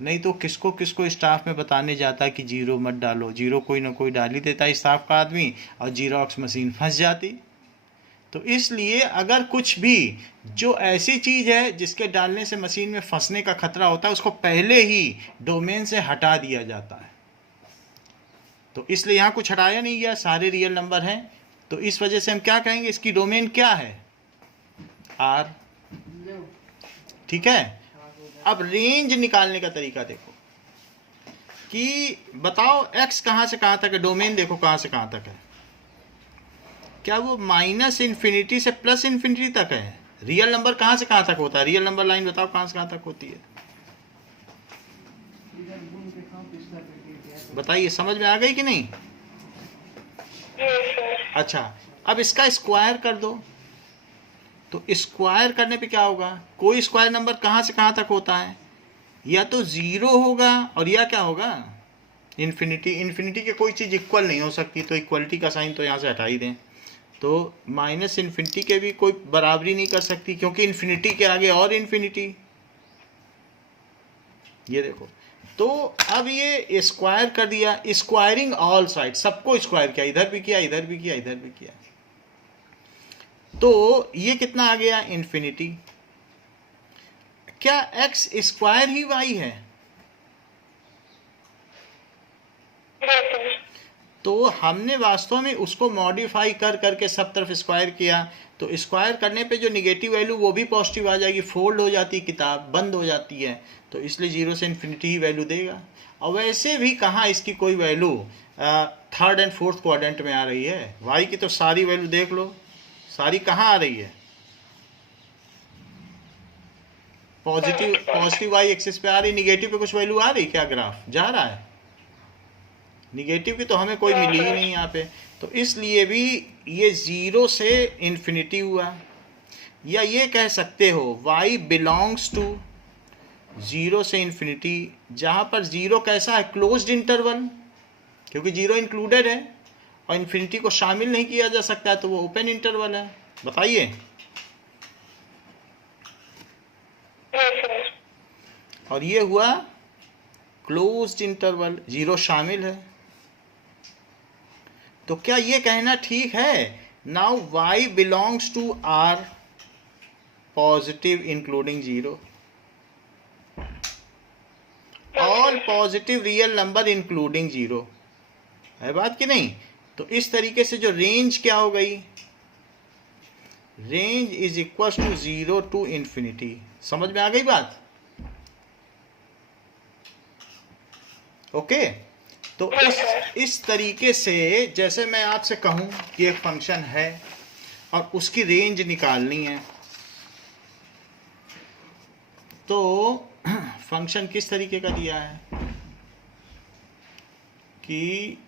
नहीं तो किसको किसको स्टाफ में बताने जाता कि 0 मत डालो, 0 कोई ना कोई डाल ही देता स्टाफ का आदमी, और जीरोक्स मशीन फंस जाती। तो इसलिए अगर कुछ भी जो ऐसी चीज है जिसके डालने से मशीन में फंसने का खतरा होता है, उसको पहले ही डोमेन से हटा दिया जाता है। तो इसलिए यहाँ कुछ हटाया नहीं गया, सारे रियल नंबर हैं। तो इस वजह से हम क्या कहेंगे, इसकी डोमेन क्या है? R। ठीक है। अब रेंज निकालने का तरीका देखो कि बताओ x कहाँ से कहाँ तक है, डोमेन देखो कहाँ से कहाँ तक है। क्या वो -∞ से +∞ तक है? रियल नंबर कहाँ से कहाँ तक होता है? रियल नंबर लाइन बताओ कहाँ से कहाँ तक होती है, बताइए, समझ में आ गई कि नहीं? अच्छा, अब इसका स्क्वायर कर दो। तो स्क्वायर करने पे क्या होगा? कोई स्क्वायर नंबर कहाँ से कहाँ तक होता है? या तो 0 होगा, और या क्या होगा? इन्फिनिटी। इन्फिनिटी के कोई चीज़ इक्वल नहीं हो सकती, तो इक्वलिटी का साइन तो यहाँ से हटा ही दें। तो -∞ के भी कोई बराबरी नहीं कर सकती, क्योंकि इन्फिनिटी के आगे और इन्फिनिटी। ये देखो, तो अब ये स्क्वायर कर दिया, स्क्वायरिंग ऑल साइड, सबको स्क्वायर किया, इधर भी किया, इधर भी किया, इधर भी किया। तो ये कितना आ गया? इन्फिनिटी। क्या x स्क्वायर ही y है? तो हमने वास्तव में उसको मॉडिफाई कर करके सब तरफ स्क्वायर किया। तो स्क्वायर करने पे जो निगेटिव वैल्यू वो भी पॉजिटिव आ जाएगी, फोल्ड हो जाती है किताब, बंद हो जाती है। तो इसलिए 0 से इन्फिनिटी ही वैल्यू देगा। और वैसे भी कहाँ इसकी कोई value third and fourth quadrant में आ रही है? y की तो सारी वैल्यू देख लो, सारी कहाँ आ रही है? पॉजिटिव y एक्सिस पे आ रही, निगेटिव पे कुछ वैल्यू आ रही क्या? ग्राफ जा रहा है निगेटिव की, तो हमें कोई मिली ही नहीं यहाँ पे। तो इसलिए भी ये 0 से इन्फिनिटी हुआ। या ये कह सकते हो y बिलोंग्स टू 0 से इन्फिनिटी, जहाँ पर 0 कैसा है? क्लोज्ड इंटरवल, क्योंकि 0 इंक्लूडेड है और इन्फिनिटी को शामिल नहीं किया जा सकता, तो वो ओपन इंटरवल है। बताइए। और ये हुआ क्लोज्ड इंटरवल, 0 शामिल है। तो क्या ये कहना ठीक है? Now y belongs to R positive including 0, all positive real number including 0, है बात कि नहीं? तो इस तरीके से जो रेंज क्या हो गई, range is equal to 0 to infinity. समझ में आ गई बात? ओके। तो इस तरीके से जैसे मैं आपसे कहूं कि एक फंक्शन है और उसकी रेंज निकालनी है, तो फंक्शन किस तरीके का दिया है कि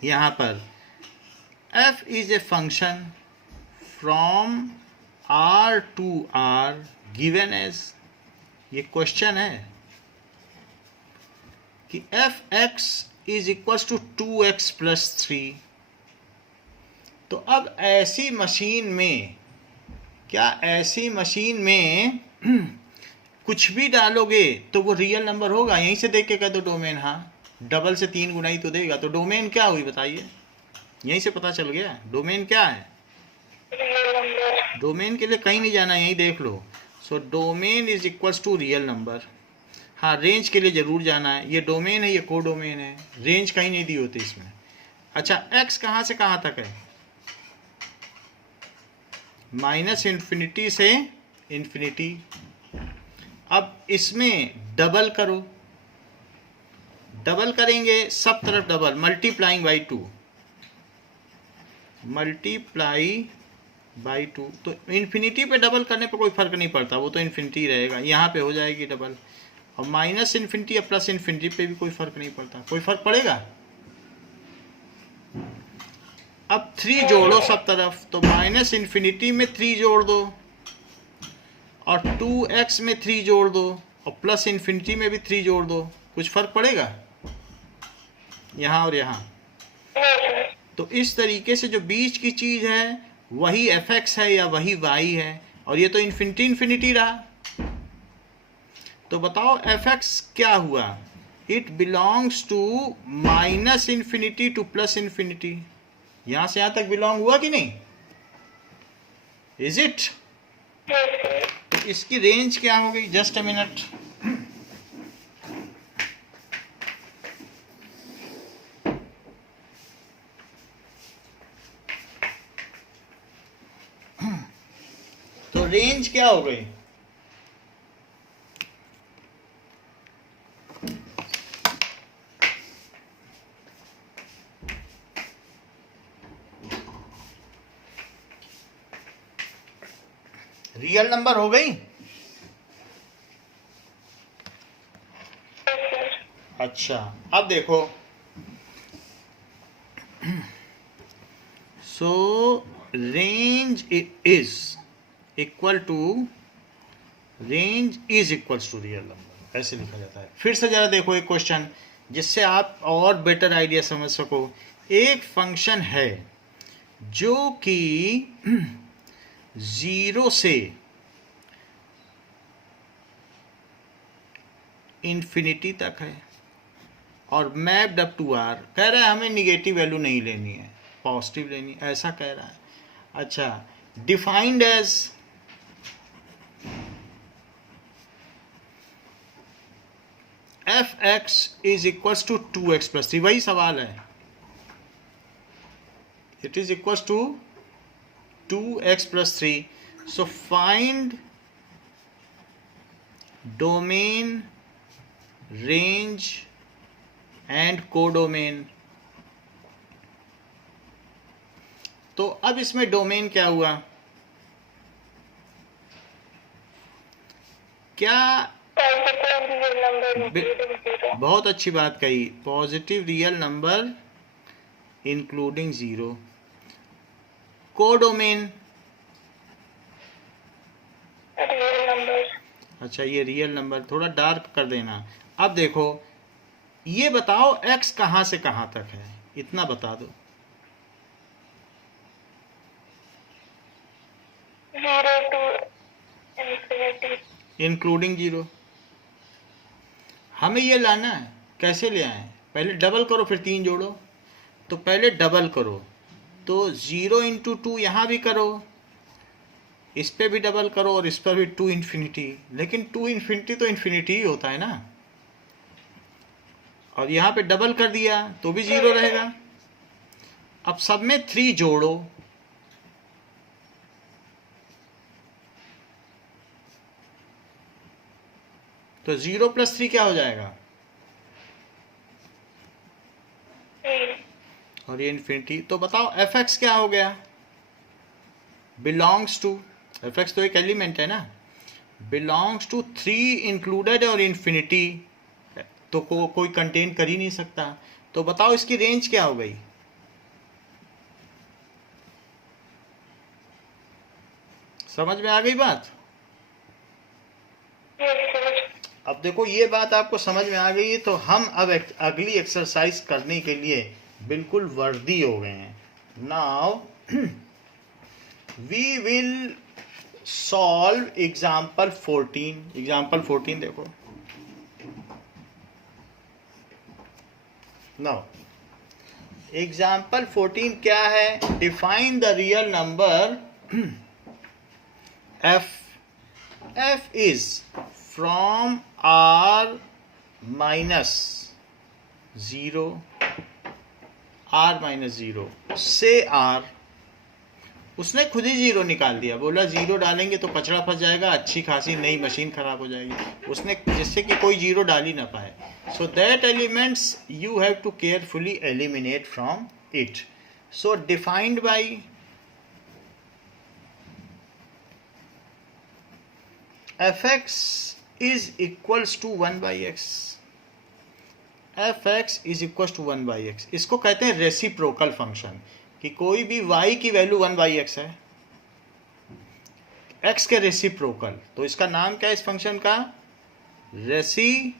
यहाँ पर f is a function from R to R given as, ये क्वेश्चन है कि f(x) is equal to 2x plus 3। तो अब ऐसी मशीन में, क्या ऐसी मशीन में कुछ भी डालोगे तो वो रियल नंबर होगा? यहीं से देख के कह दो डोमेन, हाँ डबल से 3 गुना ही तो देगा। तो डोमेन क्या हुई बताइए? यहीं से पता चल गया डोमेन क्या है। डोमेन के लिए कहीं नहीं जाना, यहीं देख लो। So domain is equal to real number. हाँ, रेंज के लिए जरूर जाना है, ये डोमेन है, ये कोडोमेन है, रेंज कहीं नहीं दी होती इसमें। अच्छा, x कहाँ से कहाँ तक है? -∞ से इन्फिनिटी। अब इसमें डबल करो, डबल करेंगे सब तरफ double, multiplying by 2, multiply by 2। तो इन्फिनिटी पे डबल करने पे कोई फर्क नहीं पड़ता, वो तो इन्फिनिटी रहेगा, यहाँ पे हो जाएगी डबल। और -∞ या +∞ पे भी कोई फर्क नहीं पड़ता। कोई फर्क पड़ेगा? अब 3 जोड़ो सब तरफ, तो -∞ में 3 जोड़ दो और 2x में 3 जोड़ दो और प्लस इन्फिनिटी में भी 3 जोड़ दो, कुछ फर्क पड़ेगा यहाँ और यहाँ? नहीं सर। तो इस तरीके से जो बीच की चीज है वही fx है या वही y है, और ये तो इन्फिनिटी इन्फिनिटी रहा। तो बताओ fx क्या हुआ? It belongs to minus infinity to plus infinity. यहां से यहां तक बिलोंग हुआ कि नहीं? Is it? नहीं सर। तो इसकी रेंज क्या हो गई? Just a minute. तो रेंज क्या हो गई? रियल नंबर हो गई? Yes sir. अच्छा, अब देखो, so range is equal to real number, ऐसे लिखा जाता है। फिर से जरा देखो एक क्वेश्चन जिससे आप और बेटर आइडिया समझ सको। एक फंक्शन है जो कि 0 से इन्फिनिटी तक है और मैप्ड अप टू आर। कह रहा है हमें निगेटिव वैल्यू नहीं लेनी है, पॉजिटिव लेनी, ऐसा कह रहा है। अच्छा, defined as f(x) is equals to 2x plus 3। वही सवाल है, it is equals to 2x plus 3। So find domain, range and codomain. तो अब इसमें डोमेन क्या हुआ? क्या? Positive real number including zero. बहुत अच्छी बात कही, positive real number including zero. Codomain? Real number. अच्छा, ये रियल नंबर थोड़ा डार्क कर देना। अब देखो, ये बताओ x कहां से कहां तक है, इतना बता दो। 0 to infinity। Including zero. हमें ये लाना है, कैसे ले आए? पहले डबल करो फिर 3 जोड़ो। तो पहले डबल करो, तो 0 इंटू 2 यहाँ भी करो, इस पे भी डबल करो और इस पर भी 2 इन्फिनिटी। लेकिन 2 इन्फिनिटी तो इन्फिनिटी ही होता है ना, और यहाँ पे डबल कर दिया तो भी 0 रहेगा। अब सब में 3 जोड़ो, तो 0 प्लस 3 क्या हो जाएगा? और ये इन्फिनिटी। तो बताओ fx क्या हो गया? बिलोंग्स टू, fx तो एक एलिमेंट है ना, बिलोंग्स टू 3 इंक्लूडेड और इन्फिनिटी, तो कोई कंटेन कर ही नहीं सकता। तो बताओ इसकी रेंज क्या हो गई? समझ में आ गई बात? अब देखो, ये बात आपको समझ में आ गई है, तो हम अब अगली एक्सरसाइज करने के लिए बिल्कुल वर्दी हो गए हैं। Now we will solve example 14। Example 14 देखो। नाउ एग्जाम्पल 14 क्या है? Define the real number f is from r minus 0 से r। उसने खुद ही 0 निकाल दिया, बोला 0 डालेंगे तो कचरा फंस जाएगा, अच्छी खासी नई मशीन खराब हो जाएगी, उसने, जिससे कि कोई 0 डाल ही ना पाए। So that elements you have to carefully eliminate from it. So defined by fx is equals to 1 by x। fx is equals to 1 by x। इसको कहते हैं रेसिप्रोकल फंक्शन, कि कोई भी y की वैल्यू 1 by x है, x के reciprocal. तो इसका नाम क्या है इस फंक्शन का? Reciprocal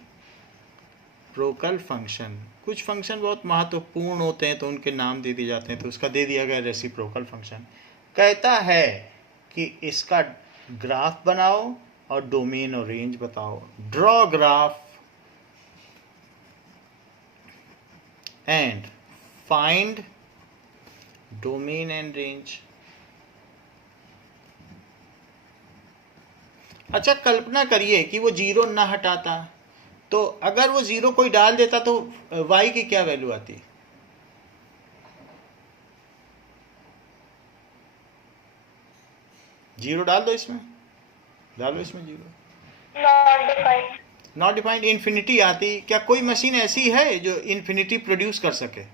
function. कुछ फंक्शन बहुत महत्वपूर्ण होते हैं तो उनके नाम दे दिए जाते हैं, तो उसका दे दिया गया रेसिप्रोकल फंक्शन। कहता है कि इसका ग्राफ बनाओ और डोमेन और रेंज बताओ। Draw graph and find domain and range. अच्छा, कल्पना करिए कि वो जीरो ना हटाता, तो अगर वो जीरो कोई डाल देता तो y की क्या वैल्यू आती? जीरो डाल दो इसमें, डालो इसमें zero. Not defined. Not defined infinity आती। क्या कोई मशीन ऐसी है जो इन्फिनिटी प्रोड्यूस कर सके?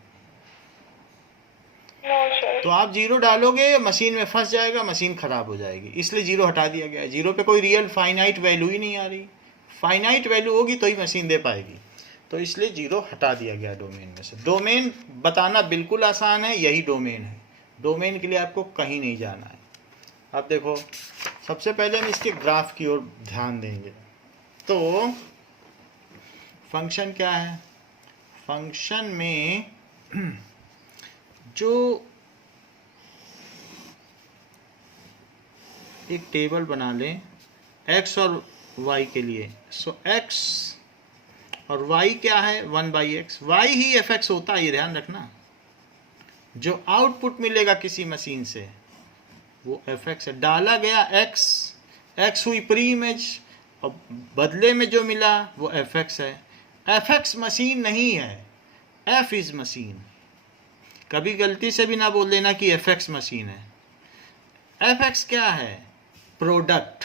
No, sir. तो आप जीरो डालोगे, मशीन में फंस जाएगा, मशीन खराब हो जाएगी, इसलिए जीरो हटा दिया गया है। जीरो पे कोई रियल फाइनाइट वैल्यू ही नहीं आ रही। फाइनाइट वैल्यू होगी तो ही मशीन दे पाएगी, तो इसलिए जीरो हटा दिया गया डोमेन में से। डोमेन बताना बिल्कुल आसान है, यही डोमेन है। डोमेन के लिए आपको कहीं नहीं जाना है। अब देखो, सबसे पहले हम इसके ग्राफ की ओर ध्यान देंगे। तो फंक्शन क्या है? फंक्शन में जो एक टेबल बना लें x और y के लिए। सो x और y क्या है? 1/x। y ही fx होता है, ये ध्यान रखना। जो आउटपुट मिलेगा किसी मशीन से वो fx है। डाला गया x हुई प्री इमेज और बदले में जो मिला वो fx है। fx मशीन नहीं है, f इज मशीन। कभी गलती से भी ना बोल देना कि fx मशीन है। fx क्या है? प्रोडक्ट।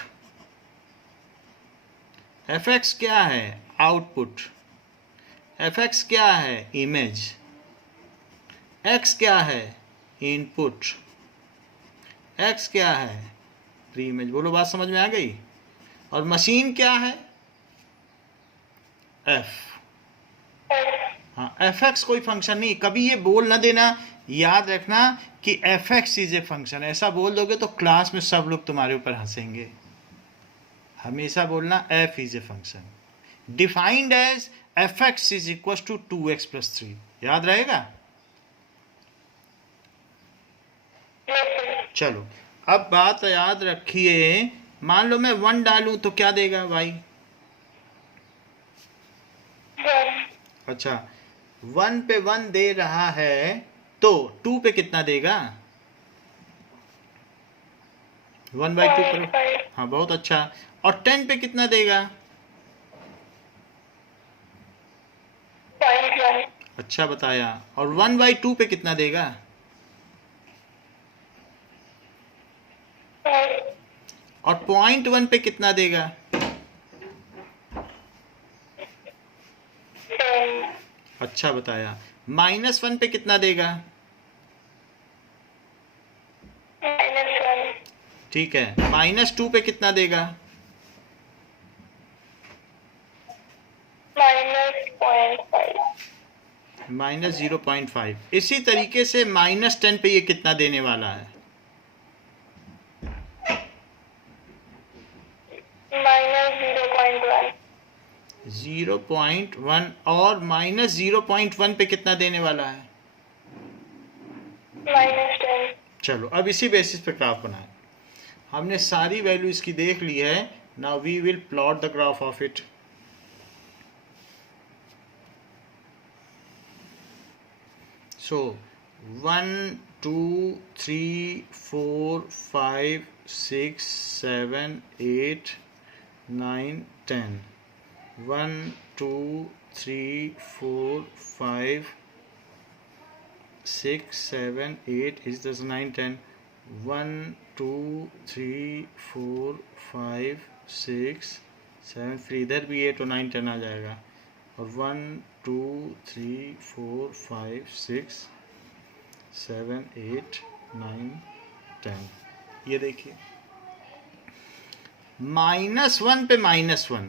fx क्या है? आउटपुट। fx क्या है? इमेज। x क्या है? इनपुट। x क्या है? Pre image. बोलो, बात समझ में आ गई? और मशीन क्या है? f। हाँ, fx कोई फंक्शन नहीं। कभी ये बोल ना देना, याद रखना कि fx इज ए फंक्शन। ऐसा बोल दोगे तो क्लास में सब लोग तुम्हारे ऊपर हंसेंगे। हमेशा बोलना f is a function defined as fx is equal to 2x + 3। याद रहेगा? Yes, sir. चलो, अब बात याद रखिए। मान लो मैं 1 डालूं तो क्या देगा y? One. अच्छा, 1 पे 1 दे रहा है तो 2 पे कितना देगा? 1/2 करो। 0.5. हाँ, बहुत अच्छा। और 10 पे कितना देगा? 0.1. अच्छा बताया। और 1/2 पे कितना देगा? 5. और 0.1 पे कितना देगा? 10. अच्छा बताया। -1 पे कितना देगा? -1. ठीक है। -2 पे कितना देगा? -0.5. -0.5। इसी तरीके से -10 पे ये कितना देने वाला है? -0.1. 0.1। और -0.1 पे कितना देने वाला है? -10. चलो, अब इसी बेसिस पे ग्राफ बनाए। हमने सारी वैल्यू इसकी देख ली है। Now we will plot the graph of it. So 1 2 3 4 5 6 7 8 9 10। 1 2 3 4 5 6 7 8 is this 9 10। 1 2 3 4 5 6 7, फिर इधर भी 8 और 9 10 आ जाएगा। और 1 2 3 4 5 6 7 8 9 10। ये देखिए, -1 पे -1।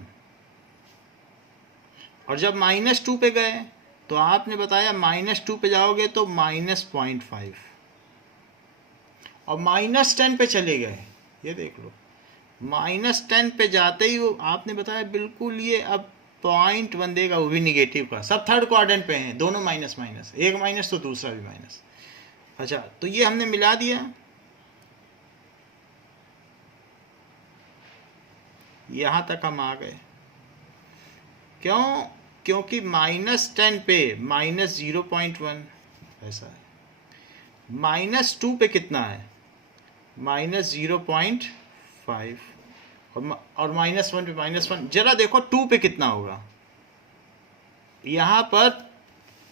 और जब -2 पे गए तो आपने बताया -2 पे जाओगे तो -0.5। और -10 पे चले गए, ये देख लो। -10 पे जाते ही वो आपने बताया बिल्कुल ये अब 0.1 देगा, वो भी निगेटिव का। सब थर्ड क्वाड्रेंट पे हैं, दोनों माइनस माइनस, एक माइनस तो दूसरा भी माइनस। अच्छा, तो ये हमने मिला दिया, यहां तक हम आ गए। क्यों? क्योंकि -10 पे -0.1 ऐसा है। -2 पे कितना है? -0.5 और -1 पे -1। जरा देखो 2 पे कितना होगा यहां पर,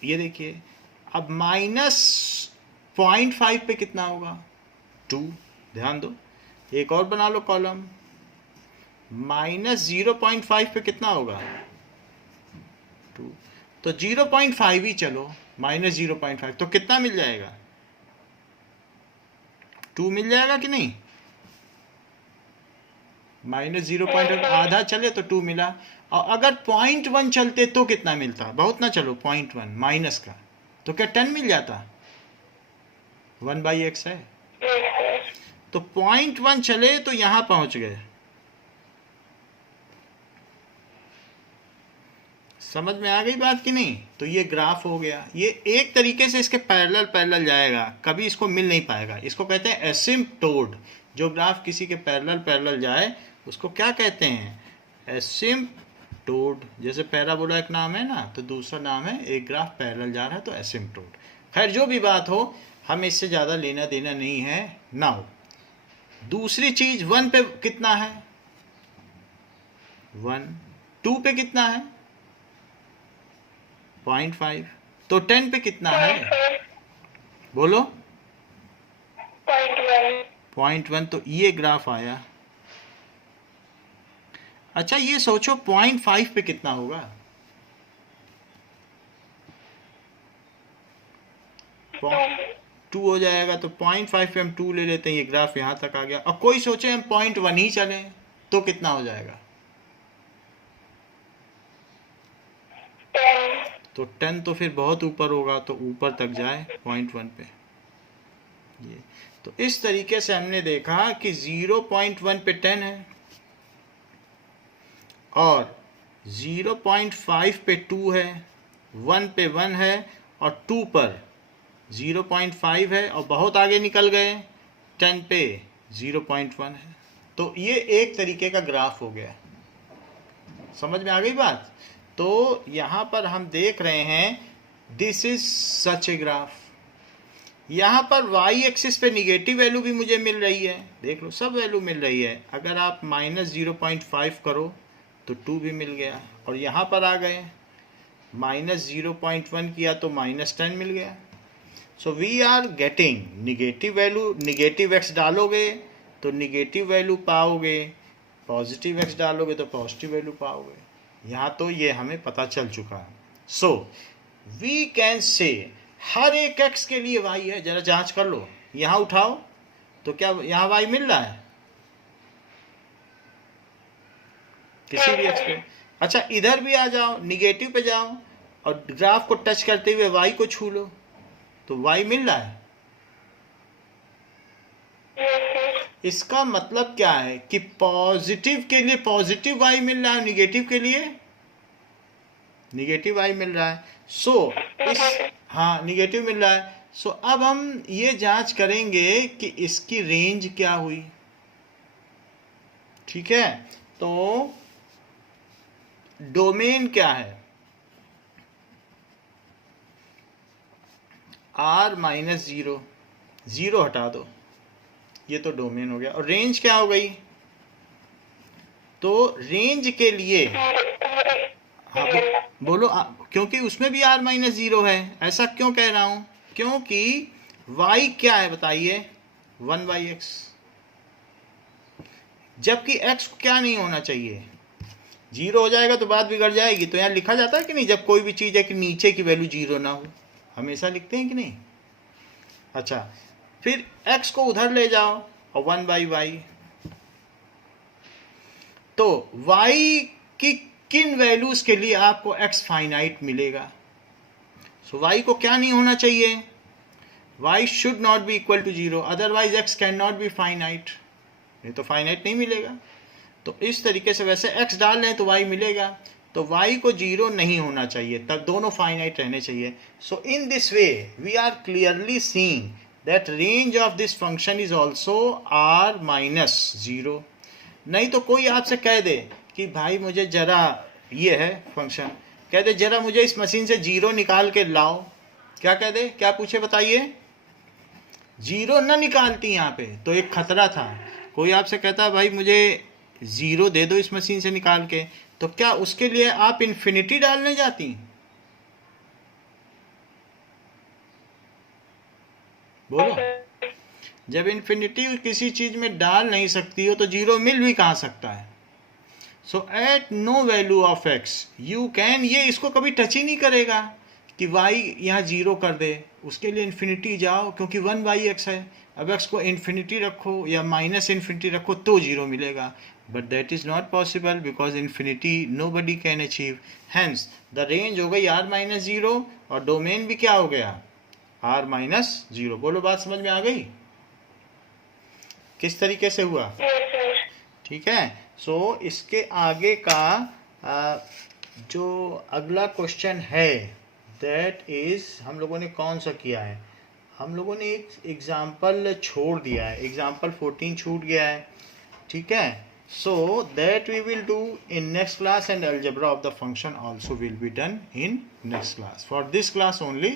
ये देखिए। अब -0.5 पे कितना होगा? 2। ध्यान दो, एक और बना लो कॉलम। -0.5 पे कितना होगा? 2। तो 0.5 ही चलो, -0.5 तो कितना मिल जाएगा? 2 मिल जाएगा कि नहीं? -0.5 आधा चले तो 2 मिला। और अगर 0.1 चलते तो कितना मिलता? बहुत ना चलो, 0.1 माइनस का, तो क्या 10 मिल जाता? 1/x है। तो 0.1 चले तो यहां पहुंच गए। समझ में आ गई बात कि नहीं? तो ये ग्राफ हो गया। ये एक तरीके से इसके पैरेलल पैरेलल जाएगा, कभी इसको मिल नहीं पाएगा। इसको कहते हैं एसिम्पटोड। जो ग्राफ किसी के पैरेलल पैरेलल जाए उसको क्या कहते हैं? एसिम्पटोड। जैसे पैराबोला एक नाम है ना, तो दूसरा नाम है, एक ग्राफ पैरेलल जा रहा है तो एसिम्पटोड। खैर जो भी बात हो, हमें इससे ज़्यादा लेना देना नहीं है। नाउ दूसरी चीज, 1 पे कितना है? 1। 2 पे कितना है? 0.5। तो 10 पे कितना है? बोलो। 0.1। तो ये ग्राफ आया। अच्छा, ये सोचो 0.5 पे कितना होगा? 2 हो जाएगा। तो 0.5 पे हम 2 ले लेते हैं, ये ग्राफ यहां तक आ गया। और कोई सोचे हम 0.1 ही चले तो कितना हो जाएगा? तो 10 तो फिर बहुत ऊपर होगा, तो ऊपर तक जाए 0.1 पे। ये तो इस तरीके से हमने देखा कि 0.1 पे 10 है, और 0.5 पे 2 है, 1 पे 1 है, और 2 पर 0.5 है, और बहुत आगे निकल गए 10 पे 0.1 है। तो ये एक तरीके का ग्राफ हो गया। समझ में आ गई बात? तो यहाँ पर हम देख रहे हैं this is such a graph. यहाँ पर y एक्सिस पे निगेटिव वैल्यू भी मुझे मिल रही है, देख लो सब वैल्यू मिल रही है। अगर आप -0.5 करो तो 2 भी मिल गया, और यहाँ पर आ गए -0.1 किया तो -10 मिल गया। So we are getting negative value. Negative x डालोगे तो निगेटिव वैल्यू पाओगे, पॉजिटिव x डालोगे तो पॉजिटिव वैल्यू पाओगे। यहाँ तो ये हमें पता चल चुका है। सो वी कैन से हर एक x के लिए y है। जरा जांच कर लो, यहाँ उठाओ तो क्या यहाँ y मिल रहा है किसी भी x पे? अच्छा, इधर भी आ जाओ, निगेटिव पे जाओ और ग्राफ को टच करते हुए y को छू लो तो y मिल रहा है। इसका मतलब क्या है कि पॉजिटिव के लिए पॉजिटिव y मिल रहा है, निगेटिव के लिए निगेटिव y मिल रहा है। सो इस हाँ, निगेटिव मिल रहा है। सो अब हम ये जांच करेंगे कि इसकी रेंज क्या हुई। ठीक है, तो डोमेन क्या है? r-0, 0 हटा दो, ये तो डोमेन हो गया। और रेंज क्या हो गई? तो रेंज के लिए हाँ बोलो क्योंकि उसमें भी r-0 है। ऐसा क्यों कह रहा हूं? क्योंकि y क्या है बताइए? 1/x, जबकि x क्या नहीं होना चाहिए? 0 हो जाएगा तो बात बिगड़ जाएगी। तो यहाँ लिखा जाता है कि नहीं, जब कोई भी चीज़ है कि नीचे की वैल्यू 0 ना हो, हमेशा लिखते हैं कि नहीं? अच्छा, फिर x को उधर ले जाओ और 1/y। तो y की किन वैल्यूज के लिए आपको x फाइनाइट मिलेगा? सो y को क्या नहीं होना चाहिए? y should not be equal to 0, otherwise x can not be finite. ये तो फाइनाइट नहीं मिलेगा। तो इस तरीके से वैसे x डाल रहे हैं तो y मिलेगा, तो y को 0 नहीं होना चाहिए, तब दोनों फाइनाइट रहने चाहिए. So in this way we are clearly seeing that range of this function is also r minus 0. नहीं तो कोई आपसे कह दे कि भाई मुझे जरा, ये है फंक्शन, कह दे जरा मुझे इस मशीन से 0 निकाल के लाओ, क्या कह दे, क्या पूछे बताइए, 0 न निकालती यहाँ पे, तो एक खतरा था. कोई आपसे कहता भाई मुझे 0 दे दो इस मशीन से निकाल के, तो क्या उसके लिए आप इन्फिनिटी डालने जाती, बोलो. जब इन्फिनिटी किसी चीज में डाल नहीं सकती हो तो 0 मिल भी कहाँ सकता है. So at no value of x you can, ये इसको कभी टच ही नहीं करेगा कि y यहाँ 0 कर दे, उसके लिए इन्फिनिटी जाओ, क्योंकि 1/x है. अब x को इन्फिनिटी रखो या माइनस इन्फिनिटी रखो तो 0 मिलेगा, but that is not possible because infinity nobody can achieve. Hence the range हो गई r-0 और डोमेन भी क्या हो गया, r-0. बोलो बात समझ में आ गई किस तरीके से हुआ, ठीक है. सो इसके आगे का जो अगला क्वेश्चन है दैट इज, हम लोगों ने कौन सा किया है, हम लोगों ने एक एग्जाम्पल छोड़ दिया है, एग्जाम्पल 14 छूट गया है, ठीक है. So that we will do in next class and algebra of the function also will be done in next class. For this class only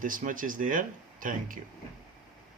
this much is there. Thank you.